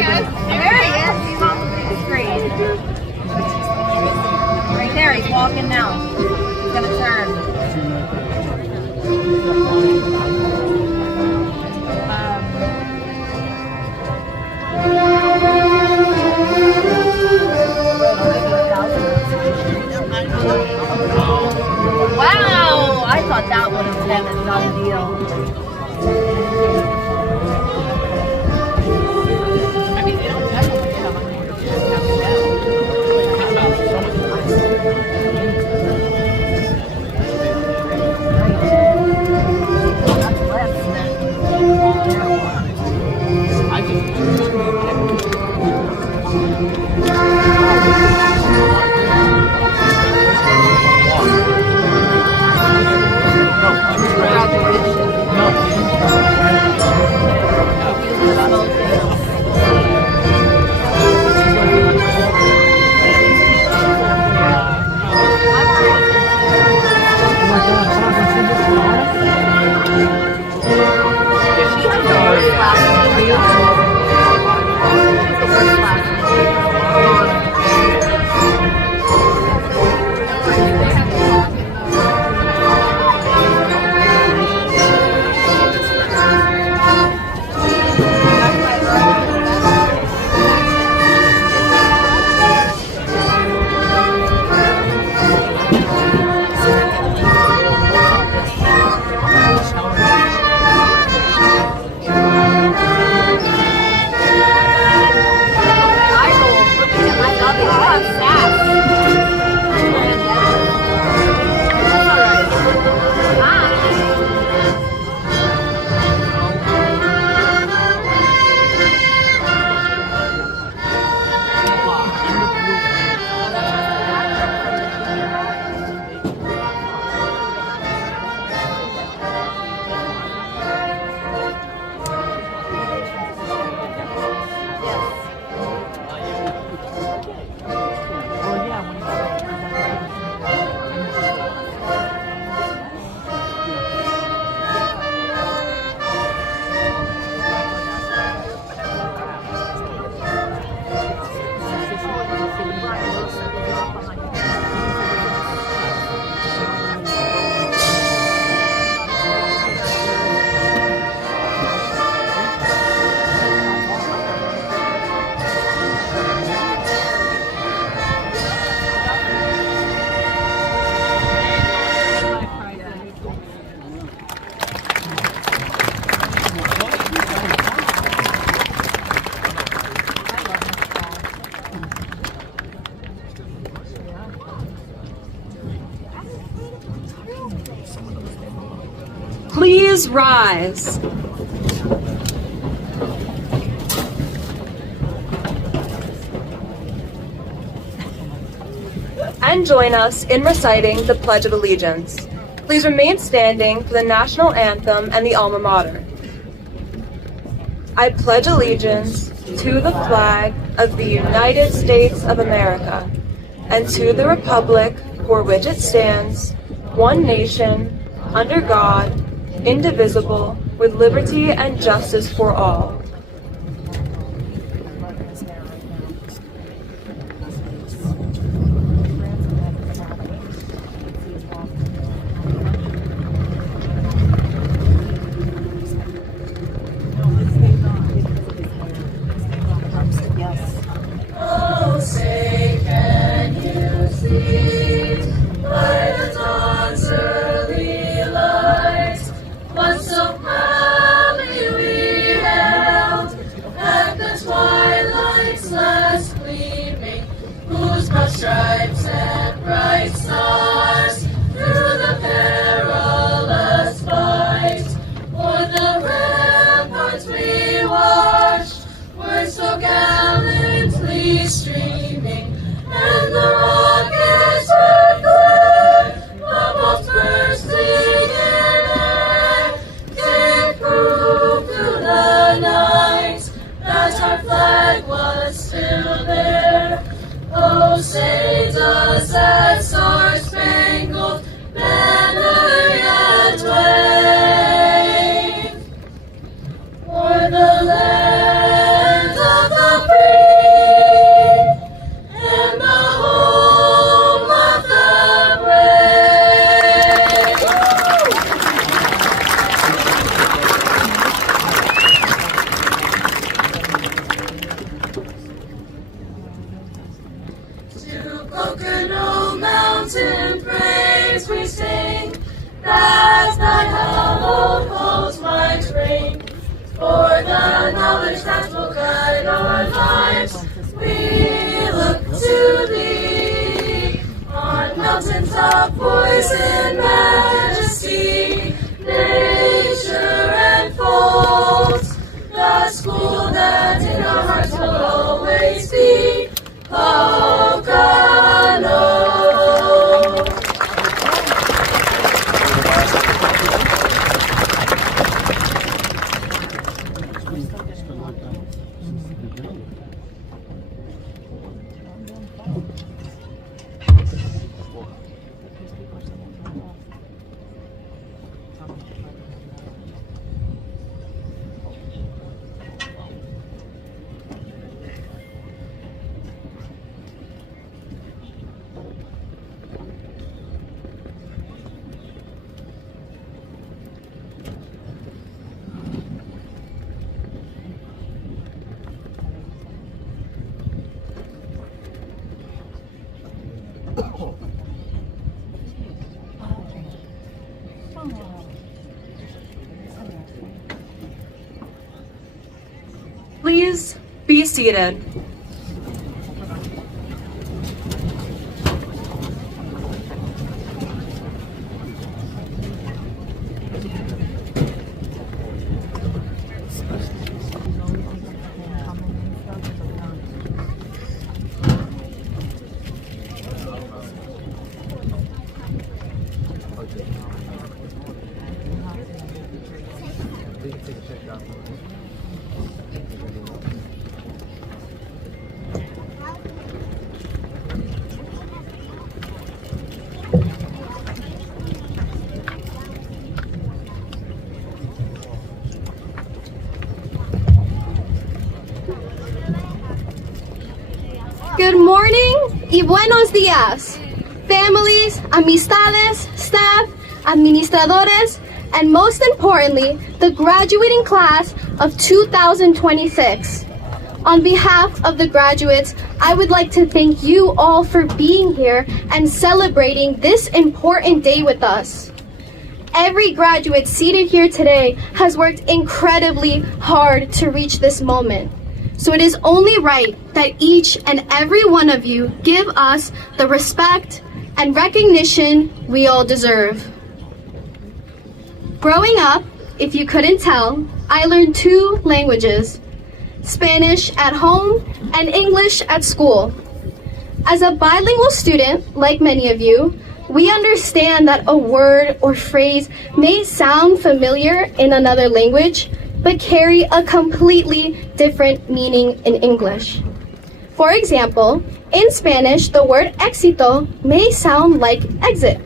There he is. He's on the big screen. Right there. He's walking now. He's gonna turn. Wow! I thought that would have been a done deal. Please rise. And join us in reciting the Pledge of Allegiance. Please remain standing for the national anthem and the alma mater. I pledge allegiance to the flag of the United States of America and to the republic for which it stands, one nation, under God, indivisible, with liberty and justice for all. Once so proudly we have knowledge that will guide our lives. We look to thee. On mountains of voice and majesty, nature unfolds. The school that in our hearts will always be Pocono. Please be seated. Good morning y buenos días, families, amistades, staff, administradores, and most importantly, the graduating class of 2026. On behalf of the graduates, I would like to thank you all for being here and celebrating this important day with us. Every graduate seated here today has worked incredibly hard to reach this moment. So it is only right that each and every one of you give us the respect and recognition we all deserve. Growing up, if you couldn't tell, I learned 2 languages, Spanish at home and English at school. As a bilingual student, like many of you, we understand that a word or phrase may sound familiar in another language, but carry a completely different meaning in English. For example, in Spanish, the word éxito may sound like exit,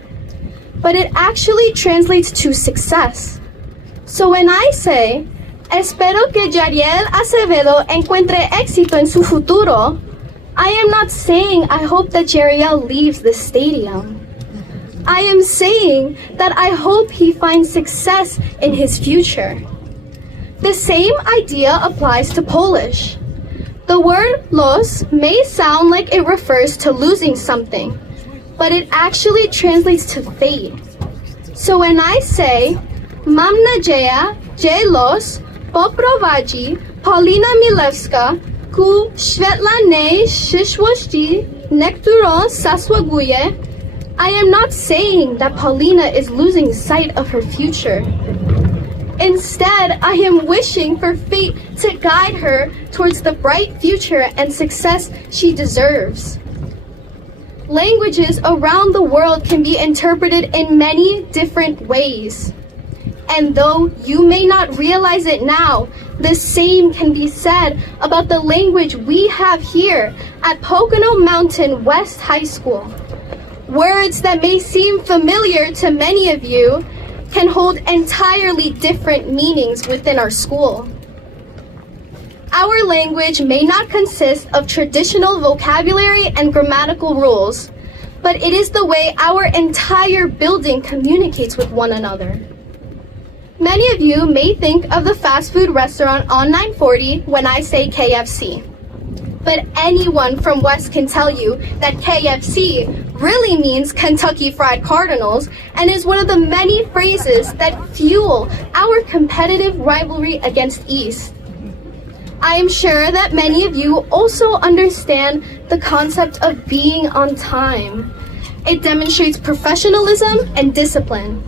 but it actually translates to success. So when I say, espero que Jerel Acevedo encuentre éxito en su futuro, I am not saying I hope that Jerel leaves the stadium. I am saying that I hope he finds success in his future. The same idea applies to Polish. The word los may sound like it refers to losing something, but it actually translates to fate. So when I say, mam nadzieja, że los poprowadzi Paulina Milewska ku świetlanej przyszłości, którą zasługuje, I am not saying that Paulina is losing sight of her future. Instead, I am wishing for fate to guide her towards the bright future and success she deserves. Languages around the world can be interpreted in many different ways. And though you may not realize it now, the same can be said about the language we have here at Pocono Mountain West High School. Words that may seem familiar to many of you can hold entirely different meanings within our school. Our language may not consist of traditional vocabulary and grammatical rules, but it is the way our entire building communicates with one another. Many of you may think of the fast food restaurant on 940 when I say KFC. But anyone from West can tell you that KFC really means Kentucky Fried Cardinals and is one of the many phrases that fuel our competitive rivalry against East. I am sure that many of you also understand the concept of being on time. It demonstrates professionalism and discipline.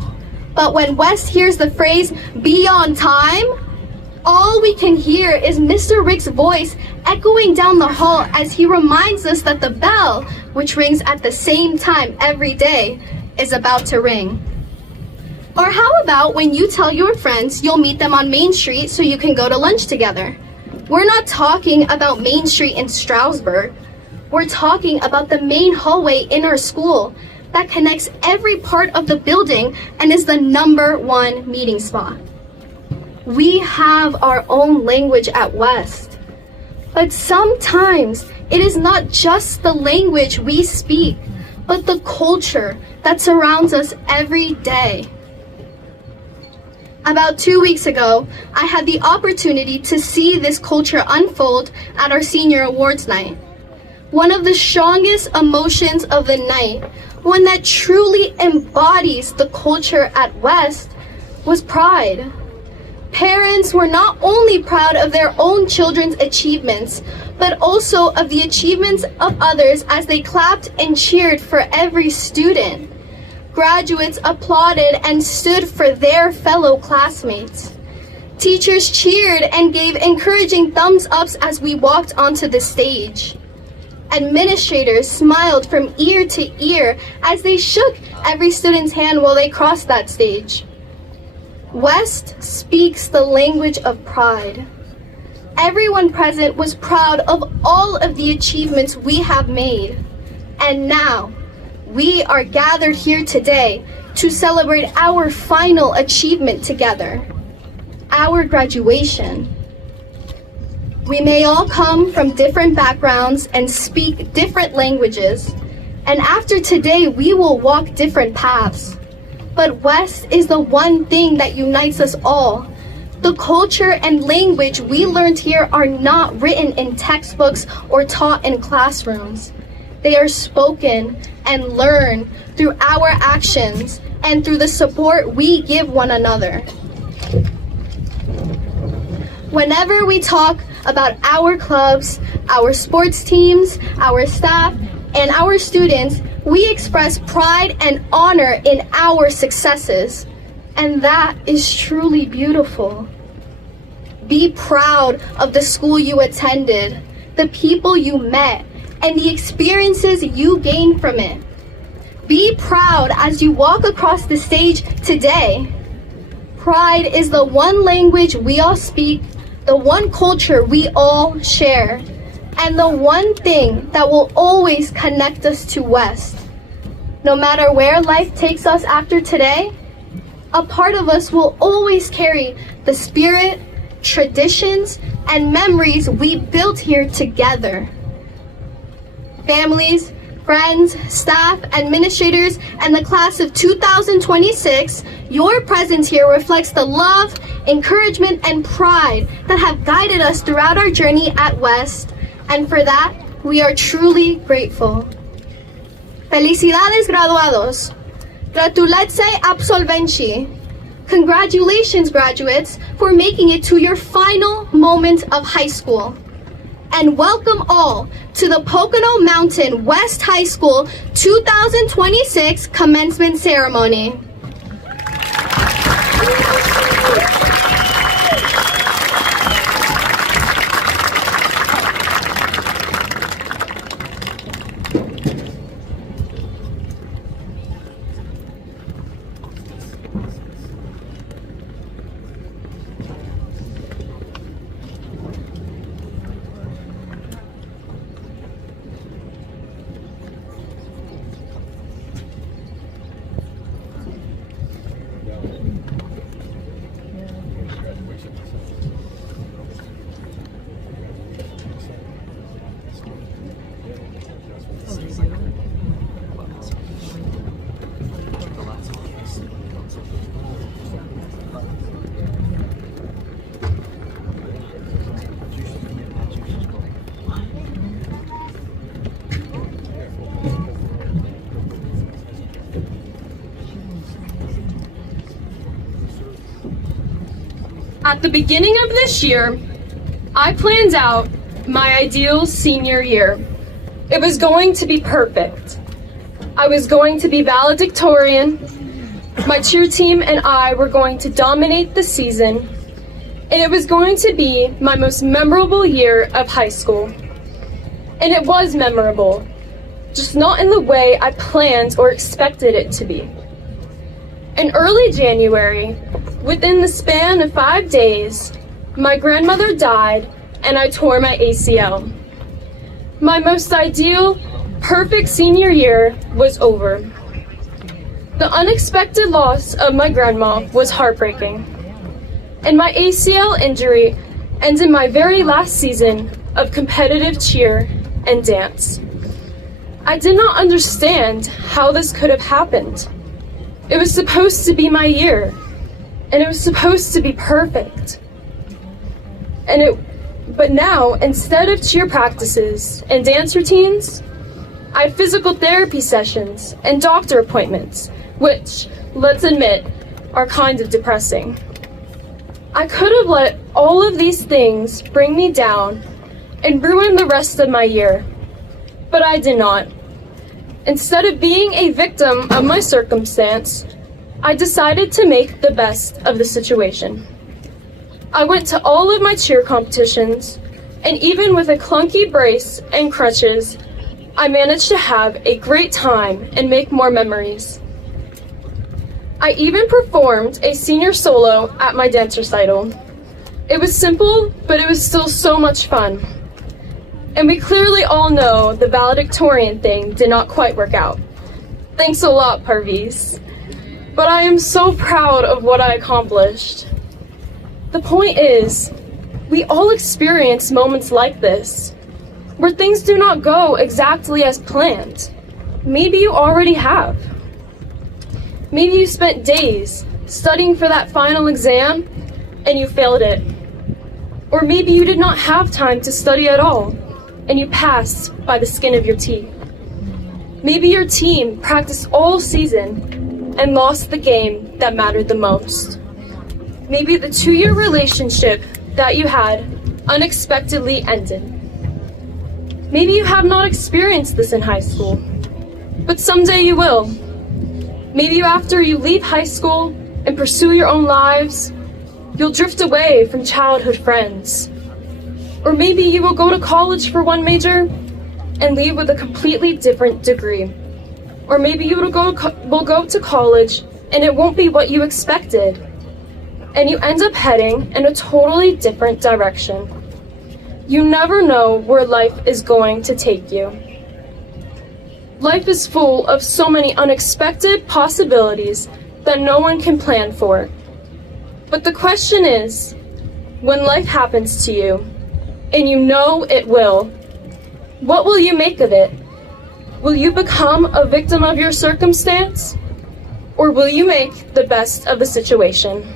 But when West hears the phrase, "be on time," all we can hear is Mr. Rick's voice echoing down the hall as he reminds us that the bell, which rings at the same time every day, is about to ring. Or how about when you tell your friends you'll meet them on Main Street so you can go to lunch together? We're not talking about Main Street in Stroudsburg. We're talking about the main hallway in our school that connects every part of the building and is the #1 meeting spot. We have our own language at West, but sometimes it is not just the language we speak, but the culture that surrounds us every day. About 2 weeks ago, I had the opportunity to see this culture unfold at our senior awards night. One of the strongest emotions of the night, one that truly embodies the culture at West, was pride. Parents were not only proud of their own children's achievements, but also of the achievements of others as they clapped and cheered for every student. Graduates applauded and stood for their fellow classmates. Teachers cheered and gave encouraging thumbs ups as we walked onto the stage. Administrators smiled from ear to ear as they shook every student's hand while they crossed that stage. West speaks the language of pride. Everyone present was proud of all of the achievements we have made. And now, we are gathered here today to celebrate our final achievement together, our graduation. We may all come from different backgrounds and speak different languages, and after today we will walk different paths. But West is the one thing that unites us all. The culture and language we learned here are not written in textbooks or taught in classrooms. They are spoken and learned through our actions and through the support we give one another. Whenever we talk about our clubs, our sports teams, our staff, and our students, we express pride and honor in our successes. And that is truly beautiful. Be proud of the school you attended, the people you met, and the experiences you gained from it. Be proud as you walk across the stage today. Pride is the one language we all speak, the one culture we all share, and the one thing that will always connect us to West. No matter where life takes us after today, a part of us will always carry the spirit, traditions, and memories we built here together. Families, friends, staff, administrators, and the class of 2026, your presence here reflects the love, encouragement, and pride that have guided us throughout our journey at West, and for that, we are truly grateful. Felicidades, graduados! Gratuletse absolvenci! Congratulations, graduates, for making it to your final moment of high school. And welcome all to the Pocono Mountain West High School 2026 commencement ceremony. At the beginning of this year, I planned out my ideal senior year. It was going to be perfect. I was going to be valedictorian. My cheer team and I were going to dominate the season, and it was going to be my most memorable year of high school. And it was memorable, just not in the way I planned or expected it to be. In early January, within the span of 5 days, my grandmother died and I tore my ACL. My most ideal, perfect senior year was over. The unexpected loss of my grandma was heartbreaking, and my ACL injury ended my very last season of competitive cheer and dance. I did not understand how this could have happened. It was supposed to be my year, and it was supposed to be perfect. But now, instead of cheer practices and dance routines, I have physical therapy sessions and doctor appointments, which, let's admit, are kind of depressing. I could have let all of these things bring me down and ruin the rest of my year, but I did not. Instead of being a victim of my circumstance, I decided to make the best of the situation. I went to all of my cheer competitions, and even with a clunky brace and crutches, I managed to have a great time and make more memories. I even performed a senior solo at my dance recital. It was simple, but it was still so much fun. And we clearly all know the valedictorian thing did not quite work out. Thanks a lot, Parvis. But I am so proud of what I accomplished. The point is, we all experience moments like this, where things do not go exactly as planned. Maybe you already have. Maybe you spent days studying for that final exam and you failed it. Or maybe you did not have time to study at all and you passed by the skin of your teeth. Maybe your team practiced all season and lost the game that mattered the most. Maybe the 2-year relationship that you had unexpectedly ended. Maybe you have not experienced this in high school, but someday you will. Maybe after you leave high school and pursue your own lives, you'll drift away from childhood friends. Or maybe you will go to college for one major and leave with a completely different degree. Or maybe you will go to college and it won't be what you expected, and you end up heading in a totally different direction. You never know where life is going to take you. Life is full of so many unexpected possibilities that no one can plan for. But the question is, when life happens to you, and you know it will, what will you make of it? Will you become a victim of your circumstance? Or will you make the best of the situation?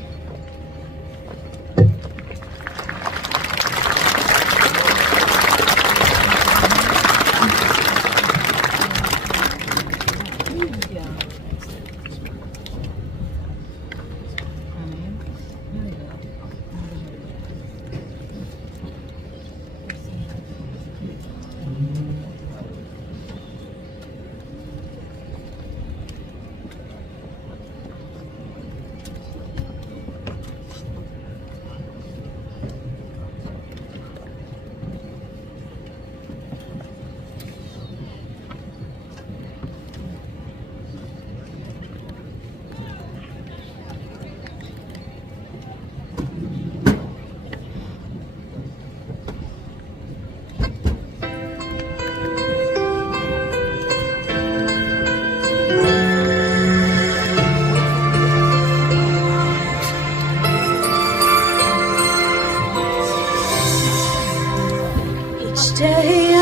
Day I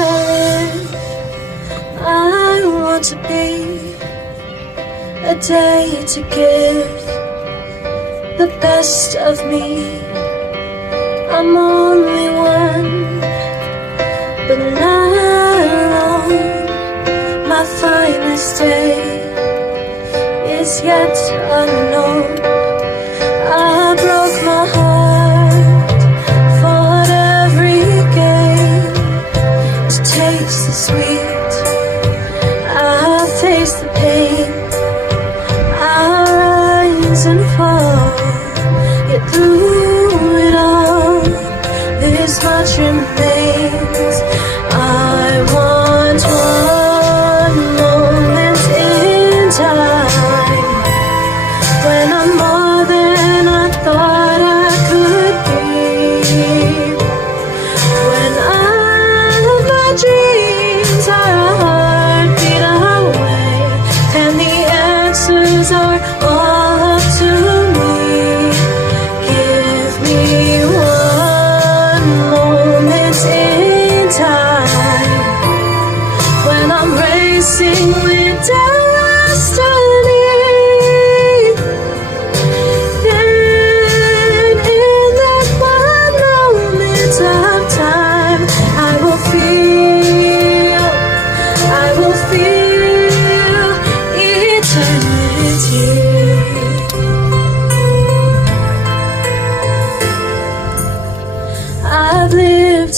live, I want to be a day to give the best of me. I'm only one, but not alone. My finest day is yet unknown. I broke my heart, fought every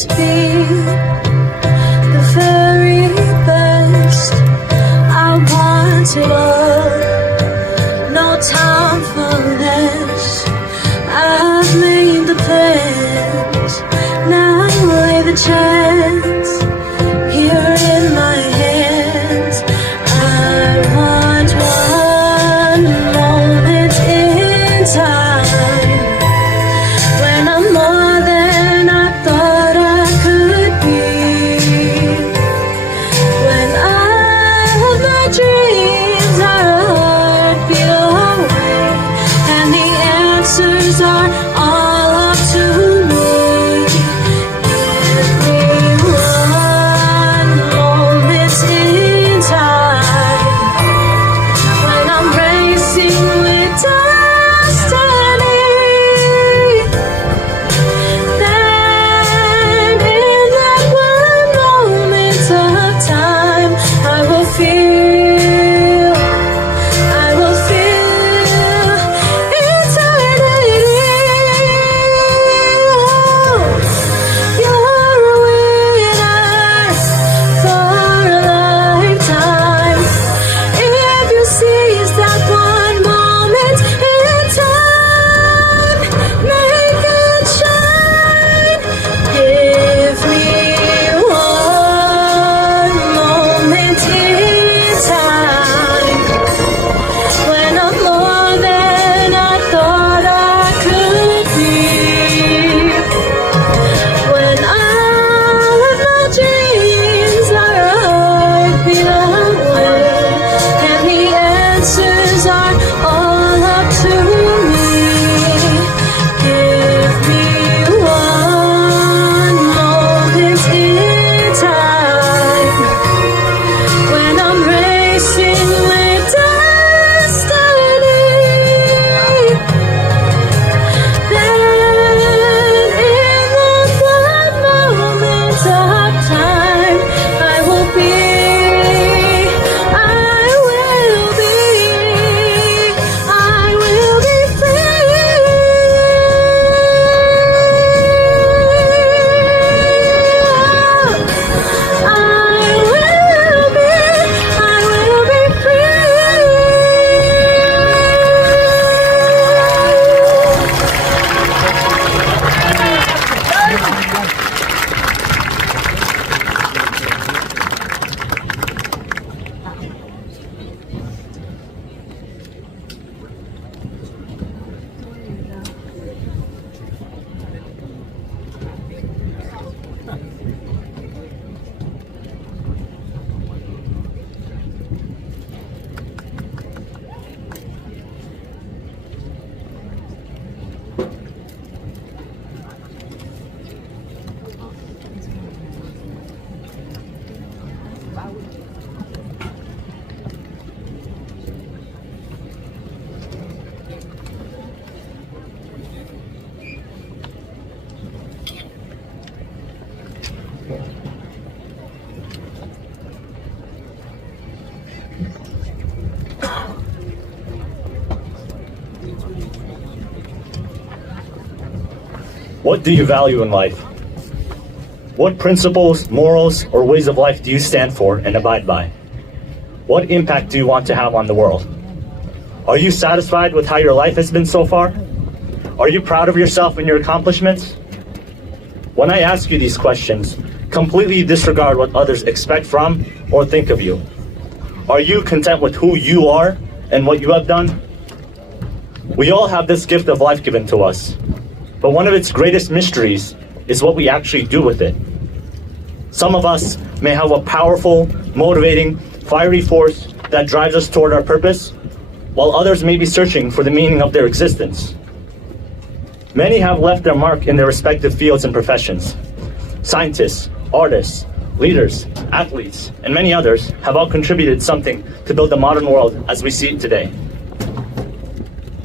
to be the very best. I want it all, no time for less. I've made the plans, now lay the chance here in my hands. I want one moment in time when I'm more than I thought I could be, when all of my dreams are a heartbeat away, and the answers are all up to me. Give me one moment in time when I'm racing with destiny. Then in that one moment of time, I will feel eternity. You're a winner for a lifetime. If you seize that one moment in time, make it shine. Give me one moment in time when I'm more than I thought I could be, when all of my dreams are a heartbeat away, and the answers are all up to me. Give me one moment in time when I'm racing with destiny. Then in that one moment of time, I will be What do you value in life? What principles, morals, or ways of life do you stand for and abide by? What impact do you want to have on the world? Are you satisfied with how your life has been so far? Are you proud of yourself and your accomplishments? When I ask you these questions, completely disregard what others expect from or think of you. Are you content with who you are and what you have done? We all have this gift of life given to us, but one of its greatest mysteries is what we actually do with it. Some of us may have a powerful, motivating, fiery force that drives us toward our purpose, while others may be searching for the meaning of their existence. Many have left their mark in their respective fields and professions. Scientists, artists, leaders, athletes, and many others have all contributed something to build the modern world as we see it today.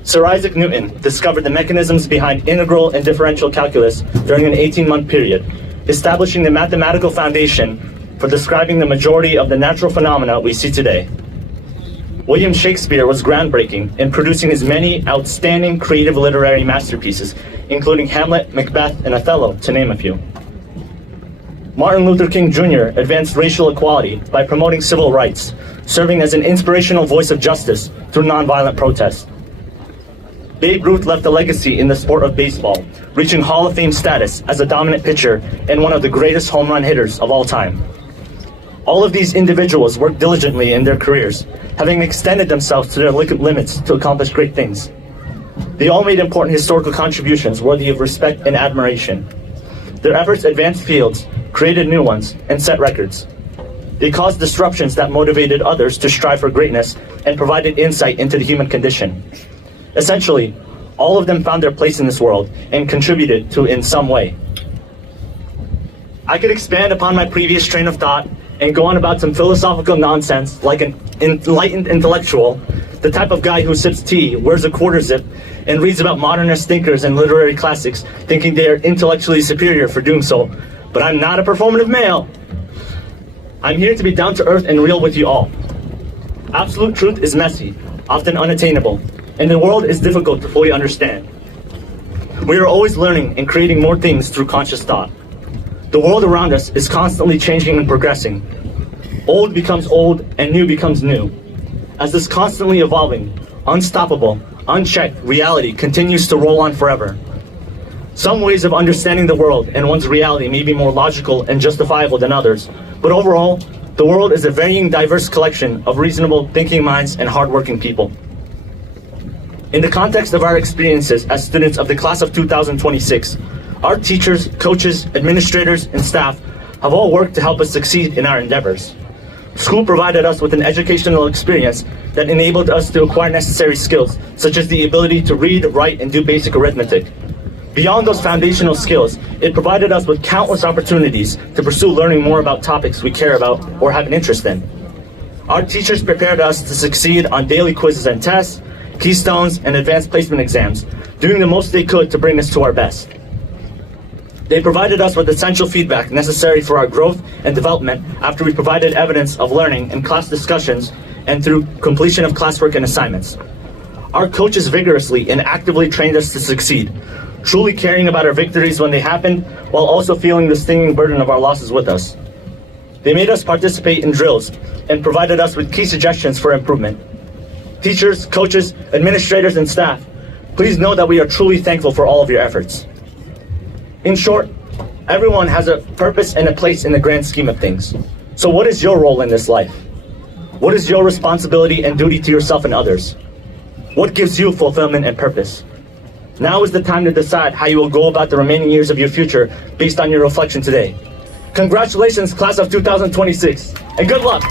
Sir Isaac Newton discovered the mechanisms behind integral and differential calculus during an 18-month period, establishing the mathematical foundation for describing the majority of the natural phenomena we see today. William Shakespeare was groundbreaking in producing his many outstanding creative literary masterpieces, including Hamlet, Macbeth, and Othello, to name a few. Martin Luther King Jr. advanced racial equality by promoting civil rights, serving as an inspirational voice of justice through nonviolent protest. Babe Ruth left a legacy in the sport of baseball, reaching Hall of Fame status as a dominant pitcher and one of the greatest home run hitters of all time. All of these individuals worked diligently in their careers, having extended themselves to their limits to accomplish great things. They all made important historical contributions worthy of respect and admiration. Their efforts advanced fields, created new ones, and set records. They caused disruptions that motivated others to strive for greatness and provided insight into the human condition. Essentially, all of them found their place in this world and contributed to it in some way. I could expand upon my previous train of thought and go on about some philosophical nonsense like an enlightened intellectual, the type of guy who sips tea, wears a quarter zip, and reads about modernist thinkers and literary classics, thinking they are intellectually superior for doing so. But I'm not a performative male. I'm here to be down to earth and real with you all. Absolute truth is messy, often unattainable, and the world is difficult to fully understand. We are always learning and creating more things through conscious thought. The world around us is constantly changing and progressing. Old becomes old and new becomes new. As this constantly evolving, unstoppable, unchecked reality continues to roll on forever. Some ways of understanding the world and one's reality may be more logical and justifiable than others, but overall, the world is a varying, diverse collection of reasonable thinking minds and hardworking people. In the context of our experiences as students of the class of 2026, our teachers, coaches, administrators, and staff have all worked to help us succeed in our endeavors. School provided us with an educational experience that enabled us to acquire necessary skills, such as the ability to read, write, and do basic arithmetic. Beyond those foundational skills, it provided us with countless opportunities to pursue learning more about topics we care about or have an interest in. Our teachers prepared us to succeed on daily quizzes and tests, keystones, and advanced placement exams, doing the most they could to bring us to our best. They provided us with essential feedback necessary for our growth and development after we provided evidence of learning in class discussions and through completion of classwork and assignments. Our coaches vigorously and actively trained us to succeed, truly caring about our victories when they happened, while also feeling the stinging burden of our losses with us. They made us participate in drills and provided us with key suggestions for improvement. Teachers, coaches, administrators, and staff, please know that we are truly thankful for all of your efforts. In short, everyone has a purpose and a place in the grand scheme of things. So what is your role in this life? What is your responsibility and duty to yourself and others? What gives you fulfillment and purpose? Now is the time to decide how you will go about the remaining years of your future based on your reflection today. Congratulations, class of 2026, and good luck!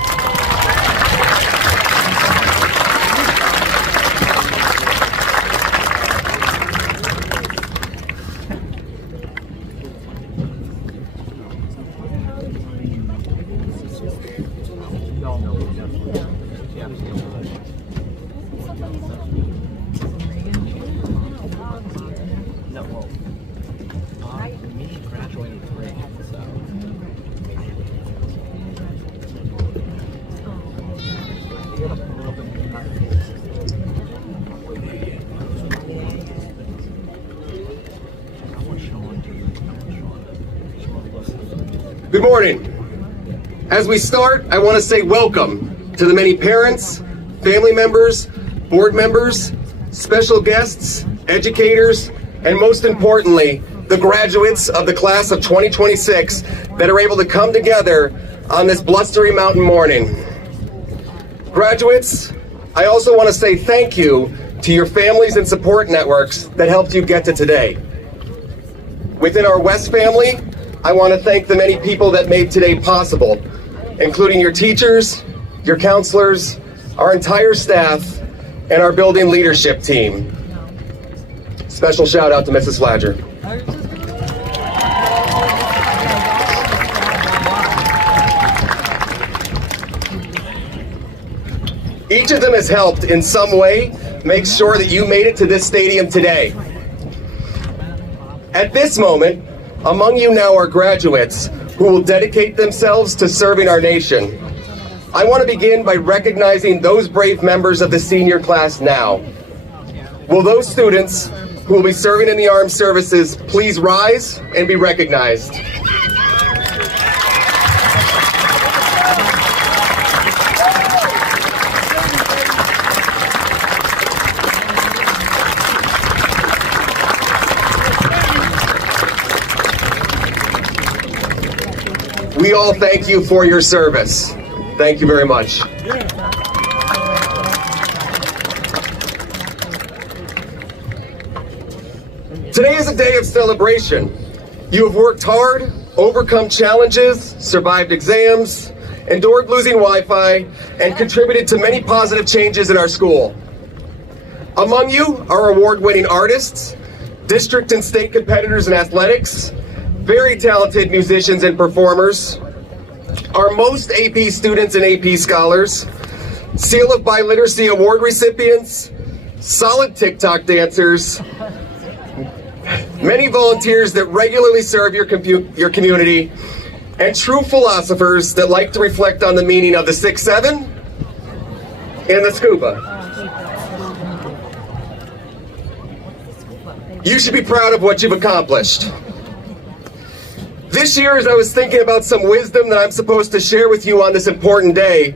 Good morning. As we start, I want to say welcome to the many parents, family members, board members, special guests, educators, and most importantly, the graduates of the class of 2026 that are able to come together on this blustery mountain morning. Graduates, I also want to say thank you to your families and support networks that helped you get to today. Within our West family, I want to thank the many people that made today possible, including your teachers, your counselors, our entire staff, and our building leadership team. Special shout out to Mrs. Fladger. Each of them has helped in some way make sure that you made it to this stadium today. At this moment, among you now are graduates who will dedicate themselves to serving our nation. I want to begin by recognizing those brave members of the senior class now. Will those students who will be serving in the armed services please rise and be recognized? We all thank you for your service. Thank you very much. Today is a day of celebration. You have worked hard, overcome challenges, survived exams, endured losing Wi-Fi, and contributed to many positive changes in our school. Among you are award-winning artists, district and state competitors in athletics, very talented musicians and performers, our most AP students and AP scholars, Seal of Biliteracy Award recipients, solid TikTok dancers, many volunteers that regularly serve your community, and true philosophers that like to reflect on the meaning of the 6-7 and the scuba. You should be proud of what you've accomplished. This year, as I was thinking about some wisdom that I'm supposed to share with you on this important day,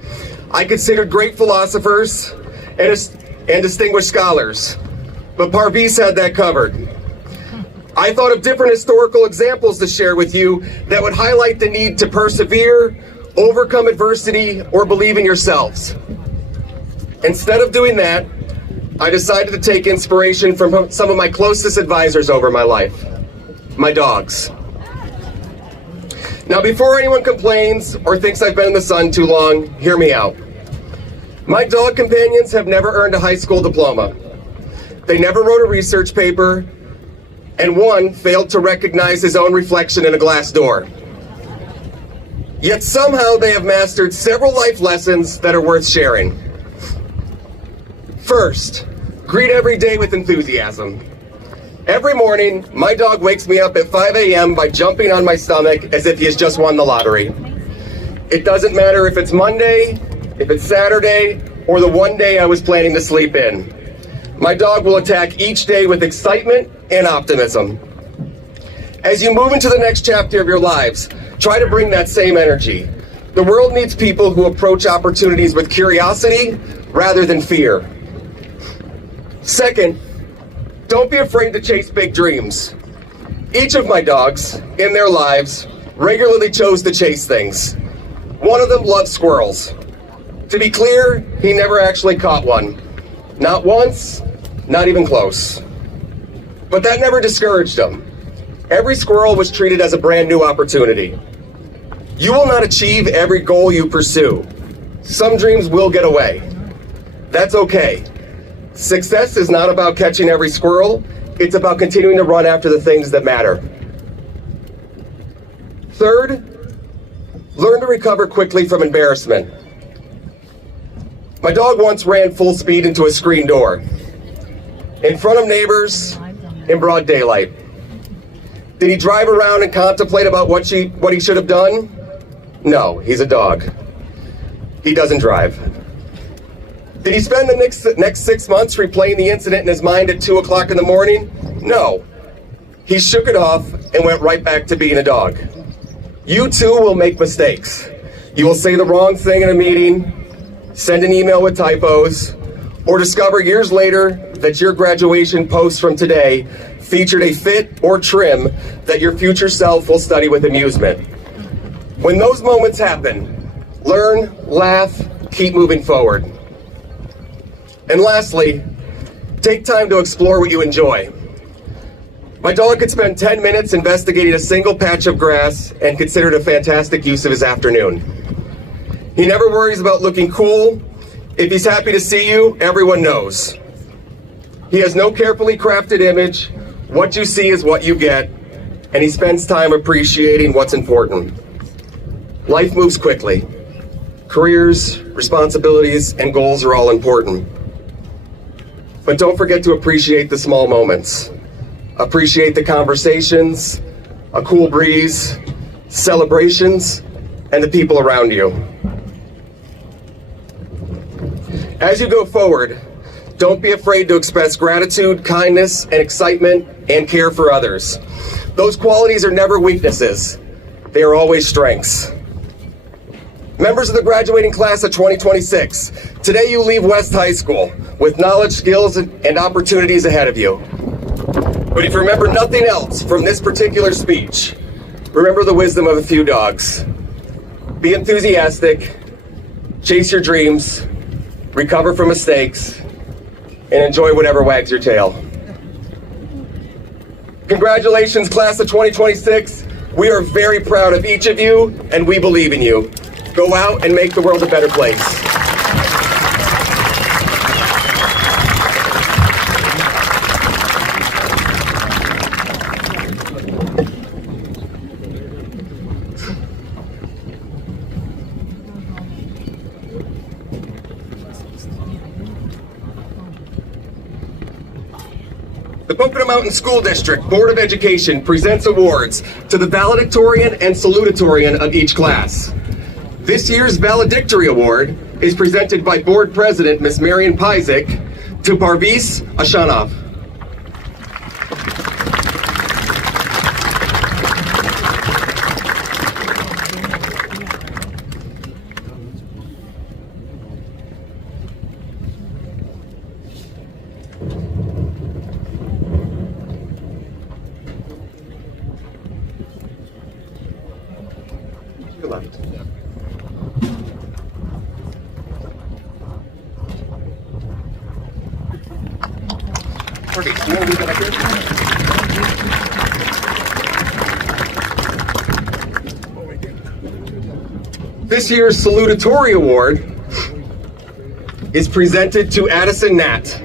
I considered great philosophers and distinguished scholars, but Parviz had that covered. I thought of different historical examples to share with you that would highlight the need to persevere, overcome adversity, or believe in yourselves. Instead of doing that, I decided to take inspiration from some of my closest advisors over my life, my dogs. Now, before anyone complains or thinks I've been in the sun too long, hear me out. My dog companions have never earned a high school diploma. They never wrote a research paper, and one failed to recognize his own reflection in a glass door. Yet somehow they have mastered several life lessons that are worth sharing. First, greet every day with enthusiasm. Every morning, my dog wakes me up at 5 a.m. by jumping on my stomach as if he has just won the lottery. It doesn't matter if it's Monday, if it's Saturday, or the one day I was planning to sleep in. My dog will attack each day with excitement and optimism. As you move into the next chapter of your lives, try to bring that same energy. The world needs people who approach opportunities with curiosity rather than fear. Second, don't be afraid to chase big dreams. Each of my dogs, in their lives, regularly chose to chase things. One of them loved squirrels. To be clear, he never actually caught one. Not once, not even close. But that never discouraged him. Every squirrel was treated as a brand new opportunity. You will not achieve every goal you pursue. Some dreams will get away. That's okay. Success is not about catching every squirrel. It's about continuing to run after the things that matter. Third, learn to recover quickly from embarrassment. My dog once ran full speed into a screen door, in front of neighbors, in broad daylight. Did he drive around and contemplate about what he should have done? No, he's a dog. He doesn't drive. Did he spend the next 6 months replaying the incident in his mind at 2 o'clock in the morning? No. He shook it off and went right back to being a dog. You too will make mistakes. You will say the wrong thing in a meeting, send an email with typos, or discover years later that your graduation post from today featured a fit or trim that your future self will study with amusement. When those moments happen, learn, laugh, keep moving forward. And lastly, take time to explore what you enjoy. My dog could spend 10 minutes investigating a single patch of grass and consider it a fantastic use of his afternoon. He never worries about looking cool. If he's happy to see you, everyone knows. He has no carefully crafted image. What you see is what you get, and he spends time appreciating what's important. Life moves quickly. Careers, responsibilities, and goals are all important. But don't forget to appreciate the small moments. Appreciate the conversations, a cool breeze, celebrations, and the people around you. As you go forward, don't be afraid to express gratitude, kindness, and excitement, and care for others. Those qualities are never weaknesses. They are always strengths. Members of the graduating class of 2026, today you leave West High School with knowledge, skills, and opportunities ahead of you. But if you remember nothing else from this particular speech, remember the wisdom of a few dogs. Be enthusiastic, chase your dreams, recover from mistakes, and enjoy whatever wags your tail. Congratulations, class of 2026. We are very proud of each of you, and we believe in you. Go out and make the world a better place. The Pocono Mountain School District Board of Education presents awards to the valedictorian and salutatorian of each class. This year's valedictory award is presented by Board President Ms. Marian Pizik to Parvis Ashanov. Your left. Perfect. You want to leave that up here? This year's salutatory award is presented to Addison Nat.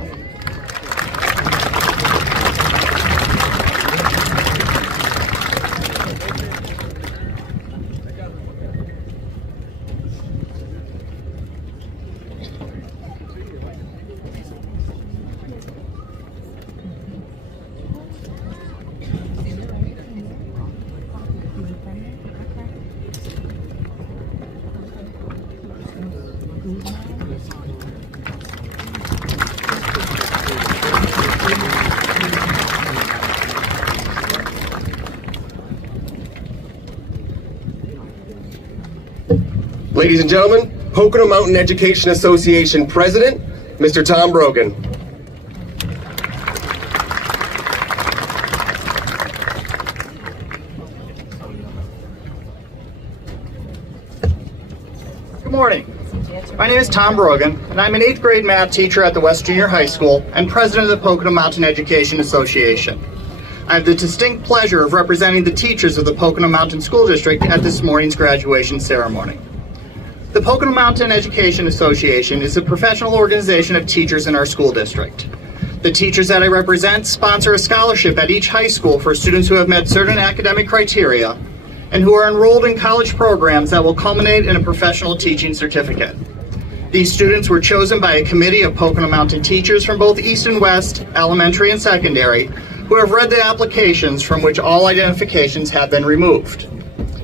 Ladies and gentlemen, Pocono Mountain Education Association President, Mr. Tom Brogan. Good morning. My name is Tom Brogan, and I'm an 8th grade math teacher at the West Junior High School and president of the Pocono Mountain Education Association. I have the distinct pleasure of representing the teachers of the Pocono Mountain School District at this morning's graduation ceremony. The Pocono Mountain Education Association is a professional organization of teachers in our school district. The teachers that I represent sponsor a scholarship at each high school for students who have met certain academic criteria and who are enrolled in college programs that will culminate in a professional teaching certificate. These students were chosen by a committee of Pocono Mountain teachers from both East and West, elementary and secondary, who have read the applications from which all identifications have been removed.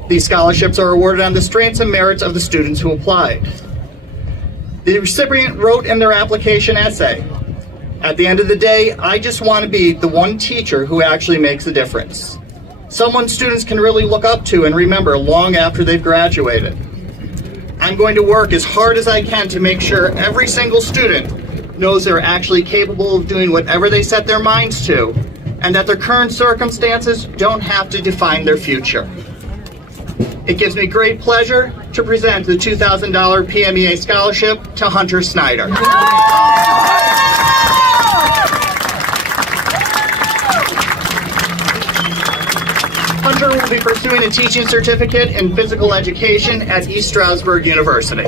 These scholarships are awarded on the strengths and merits of the students who applied. The recipient wrote in their application essay, "At the end of the day, I just want to be the one teacher who actually makes a difference. Someone students can really look up to and remember long after they've graduated. I'm going to work as hard as I can to make sure every single student knows they're actually capable of doing whatever they set their minds to, and that their current circumstances don't have to define their future." It gives me great pleasure to present the $2,000 PMEA scholarship to Hunter Snyder. Hunter will be pursuing a teaching certificate in physical education at East Stroudsburg University.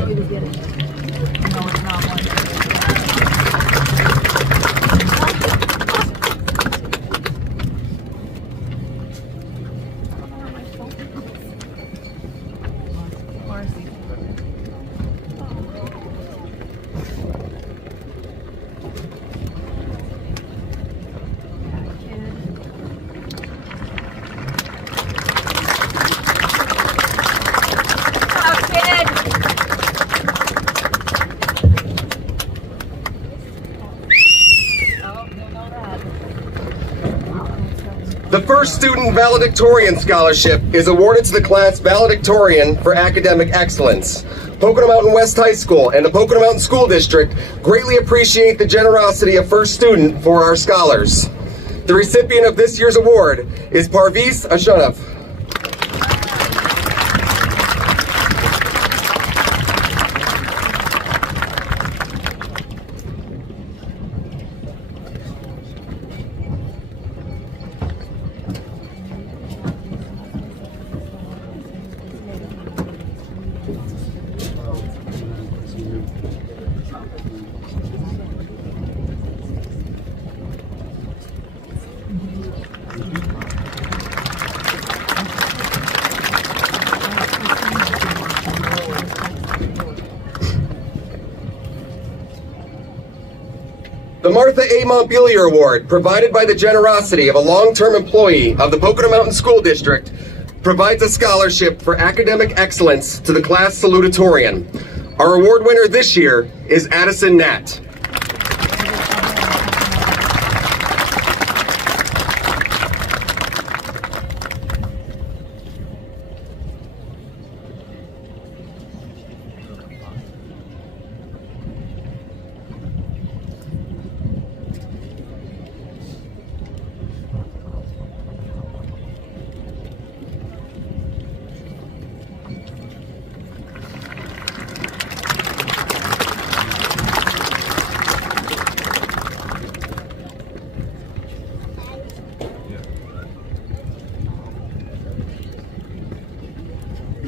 The first student valedictorian scholarship is awarded to the class valedictorian for academic excellence. Pocono Mountain West High School and the Pocono Mountain School District greatly appreciate the generosity of first student for our scholars. The recipient of this year's award is Parvis Ashanov. The Martha A. Montpelier Award, provided by the generosity of a long-term employee of the Pocono Mountain School District, provides a scholarship for academic excellence to the class salutatorian. Our award winner this year is Addison Nat.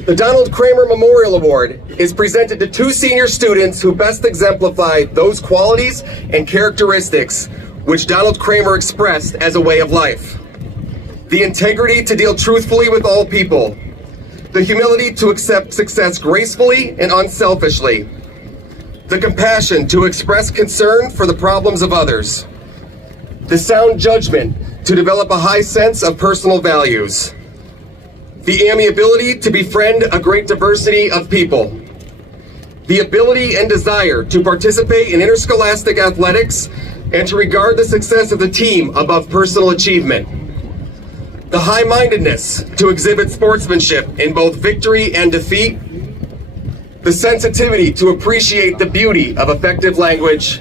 The Donald Kramer Memorial Award is presented to 2 senior students who best exemplify those qualities and characteristics which Donald Kramer expressed as a way of life. The integrity to deal truthfully with all people, the humility to accept success gracefully and unselfishly, the compassion to express concern for the problems of others, the sound judgment to develop a high sense of personal values, the amiability to befriend a great diversity of people, the ability and desire to participate in interscholastic athletics and to regard the success of the team above personal achievement, the high-mindedness to exhibit sportsmanship in both victory and defeat, the sensitivity to appreciate the beauty of effective language,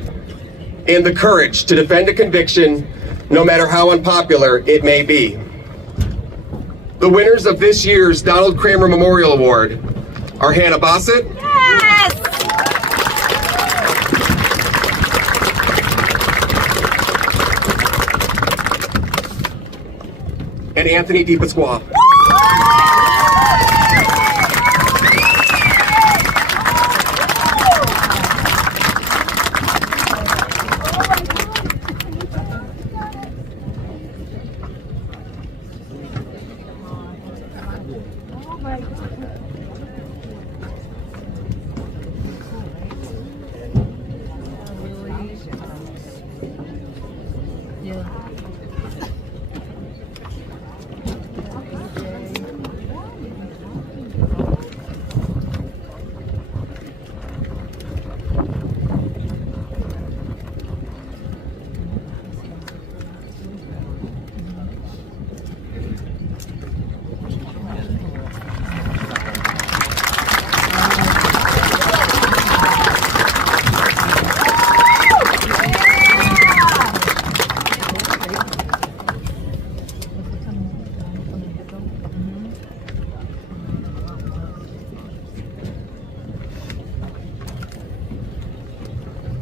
and the courage to defend a conviction, no matter how unpopular it may be. The winners of this year's Donald Kramer Memorial Award are Hannah Bassett, Yes! and Anthony DiPasqua.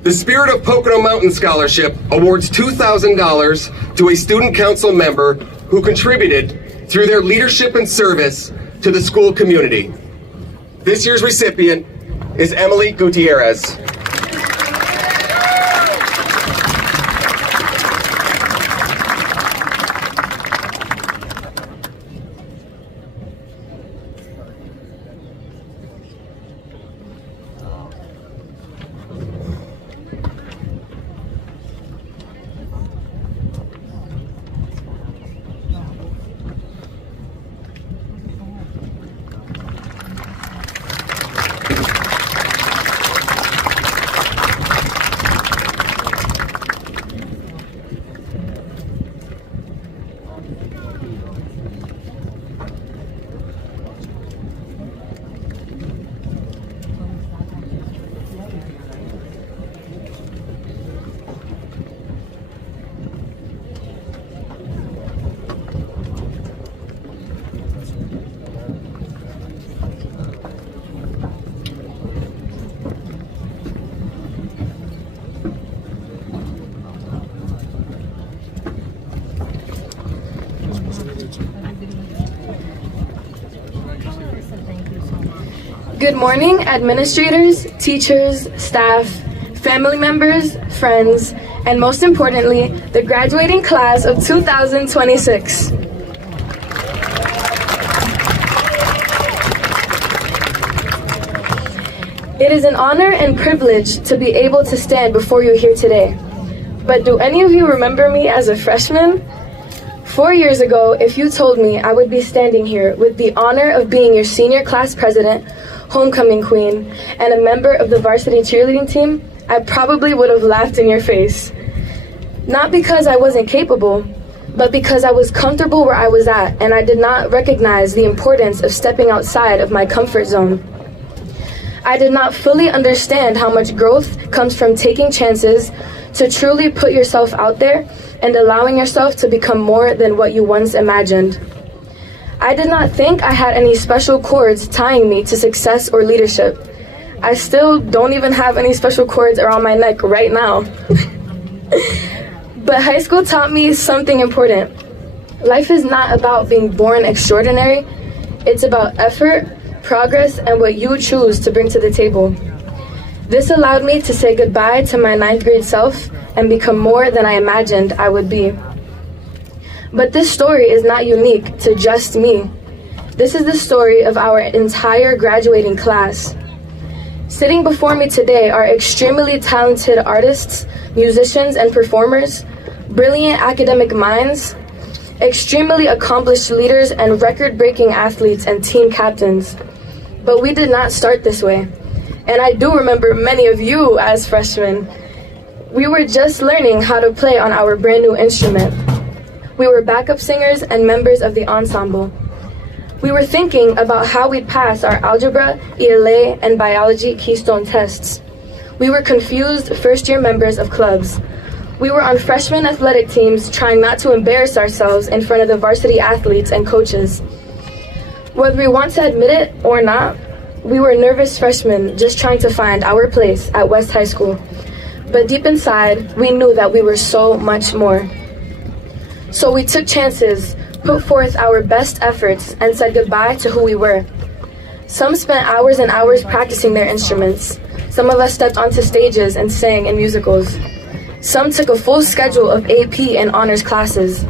The Spirit of Pocono Mountain Scholarship awards $2,000 to a student council member who contributed through their leadership and service to the school community. This year's recipient is Emily Gutierrez. Good morning, administrators, teachers, staff, family members, friends, and most importantly, the graduating class of 2026. It is an honor and privilege to be able to stand before you here today. But do any of you remember me as a freshman? 4 years ago, if you told me I would be standing here with the honor of being your senior class president, homecoming queen, and a member of the varsity cheerleading team, I probably would have laughed in your face. Not because I wasn't capable, but because I was comfortable where I was at and I did not recognize the importance of stepping outside of my comfort zone. I did not fully understand how much growth comes from taking chances to truly put yourself out there and allowing yourself to become more than what you once imagined. I did not think I had any special cords tying me to success or leadership. I still don't even have any special cords around my neck right now. But high school taught me something important. Life is not about being born extraordinary. It's about effort, progress, and what you choose to bring to the table. This allowed me to say goodbye to my 9th grade self and become more than I imagined I would be. But this story is not unique to just me. This is the story of our entire graduating class. Sitting before me today are extremely talented artists, musicians, and performers, brilliant academic minds, extremely accomplished leaders, and record-breaking athletes and team captains. But we did not start this way. And I do remember many of you as freshmen. We were just learning how to play on our brand new instrument. We were backup singers and members of the ensemble. We were thinking about how we'd pass our algebra, ELA, and biology keystone tests. We were confused first-year members of clubs. We were on freshman athletic teams trying not to embarrass ourselves in front of the varsity athletes and coaches. Whether we want to admit it or not, we were nervous freshmen just trying to find our place at West High School. But deep inside, we knew that we were so much more. So we took chances, put forth our best efforts, and said goodbye to who we were. Some spent hours and hours practicing their instruments. Some of us stepped onto stages and sang in musicals. Some took a full schedule of AP and honors classes.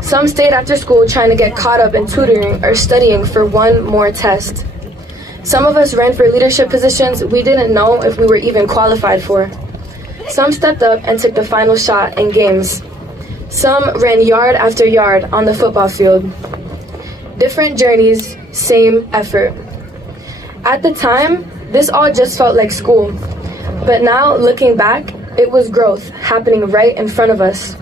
Some stayed after school trying to get caught up in tutoring or studying for one more test. Some of us ran for leadership positions we didn't know if we were even qualified for. Some stepped up and took the final shot in games. Some ran yard after yard on the football field. Different journeys, same effort. At the time, this all just felt like school. But now, looking back, it was growth happening right in front of us.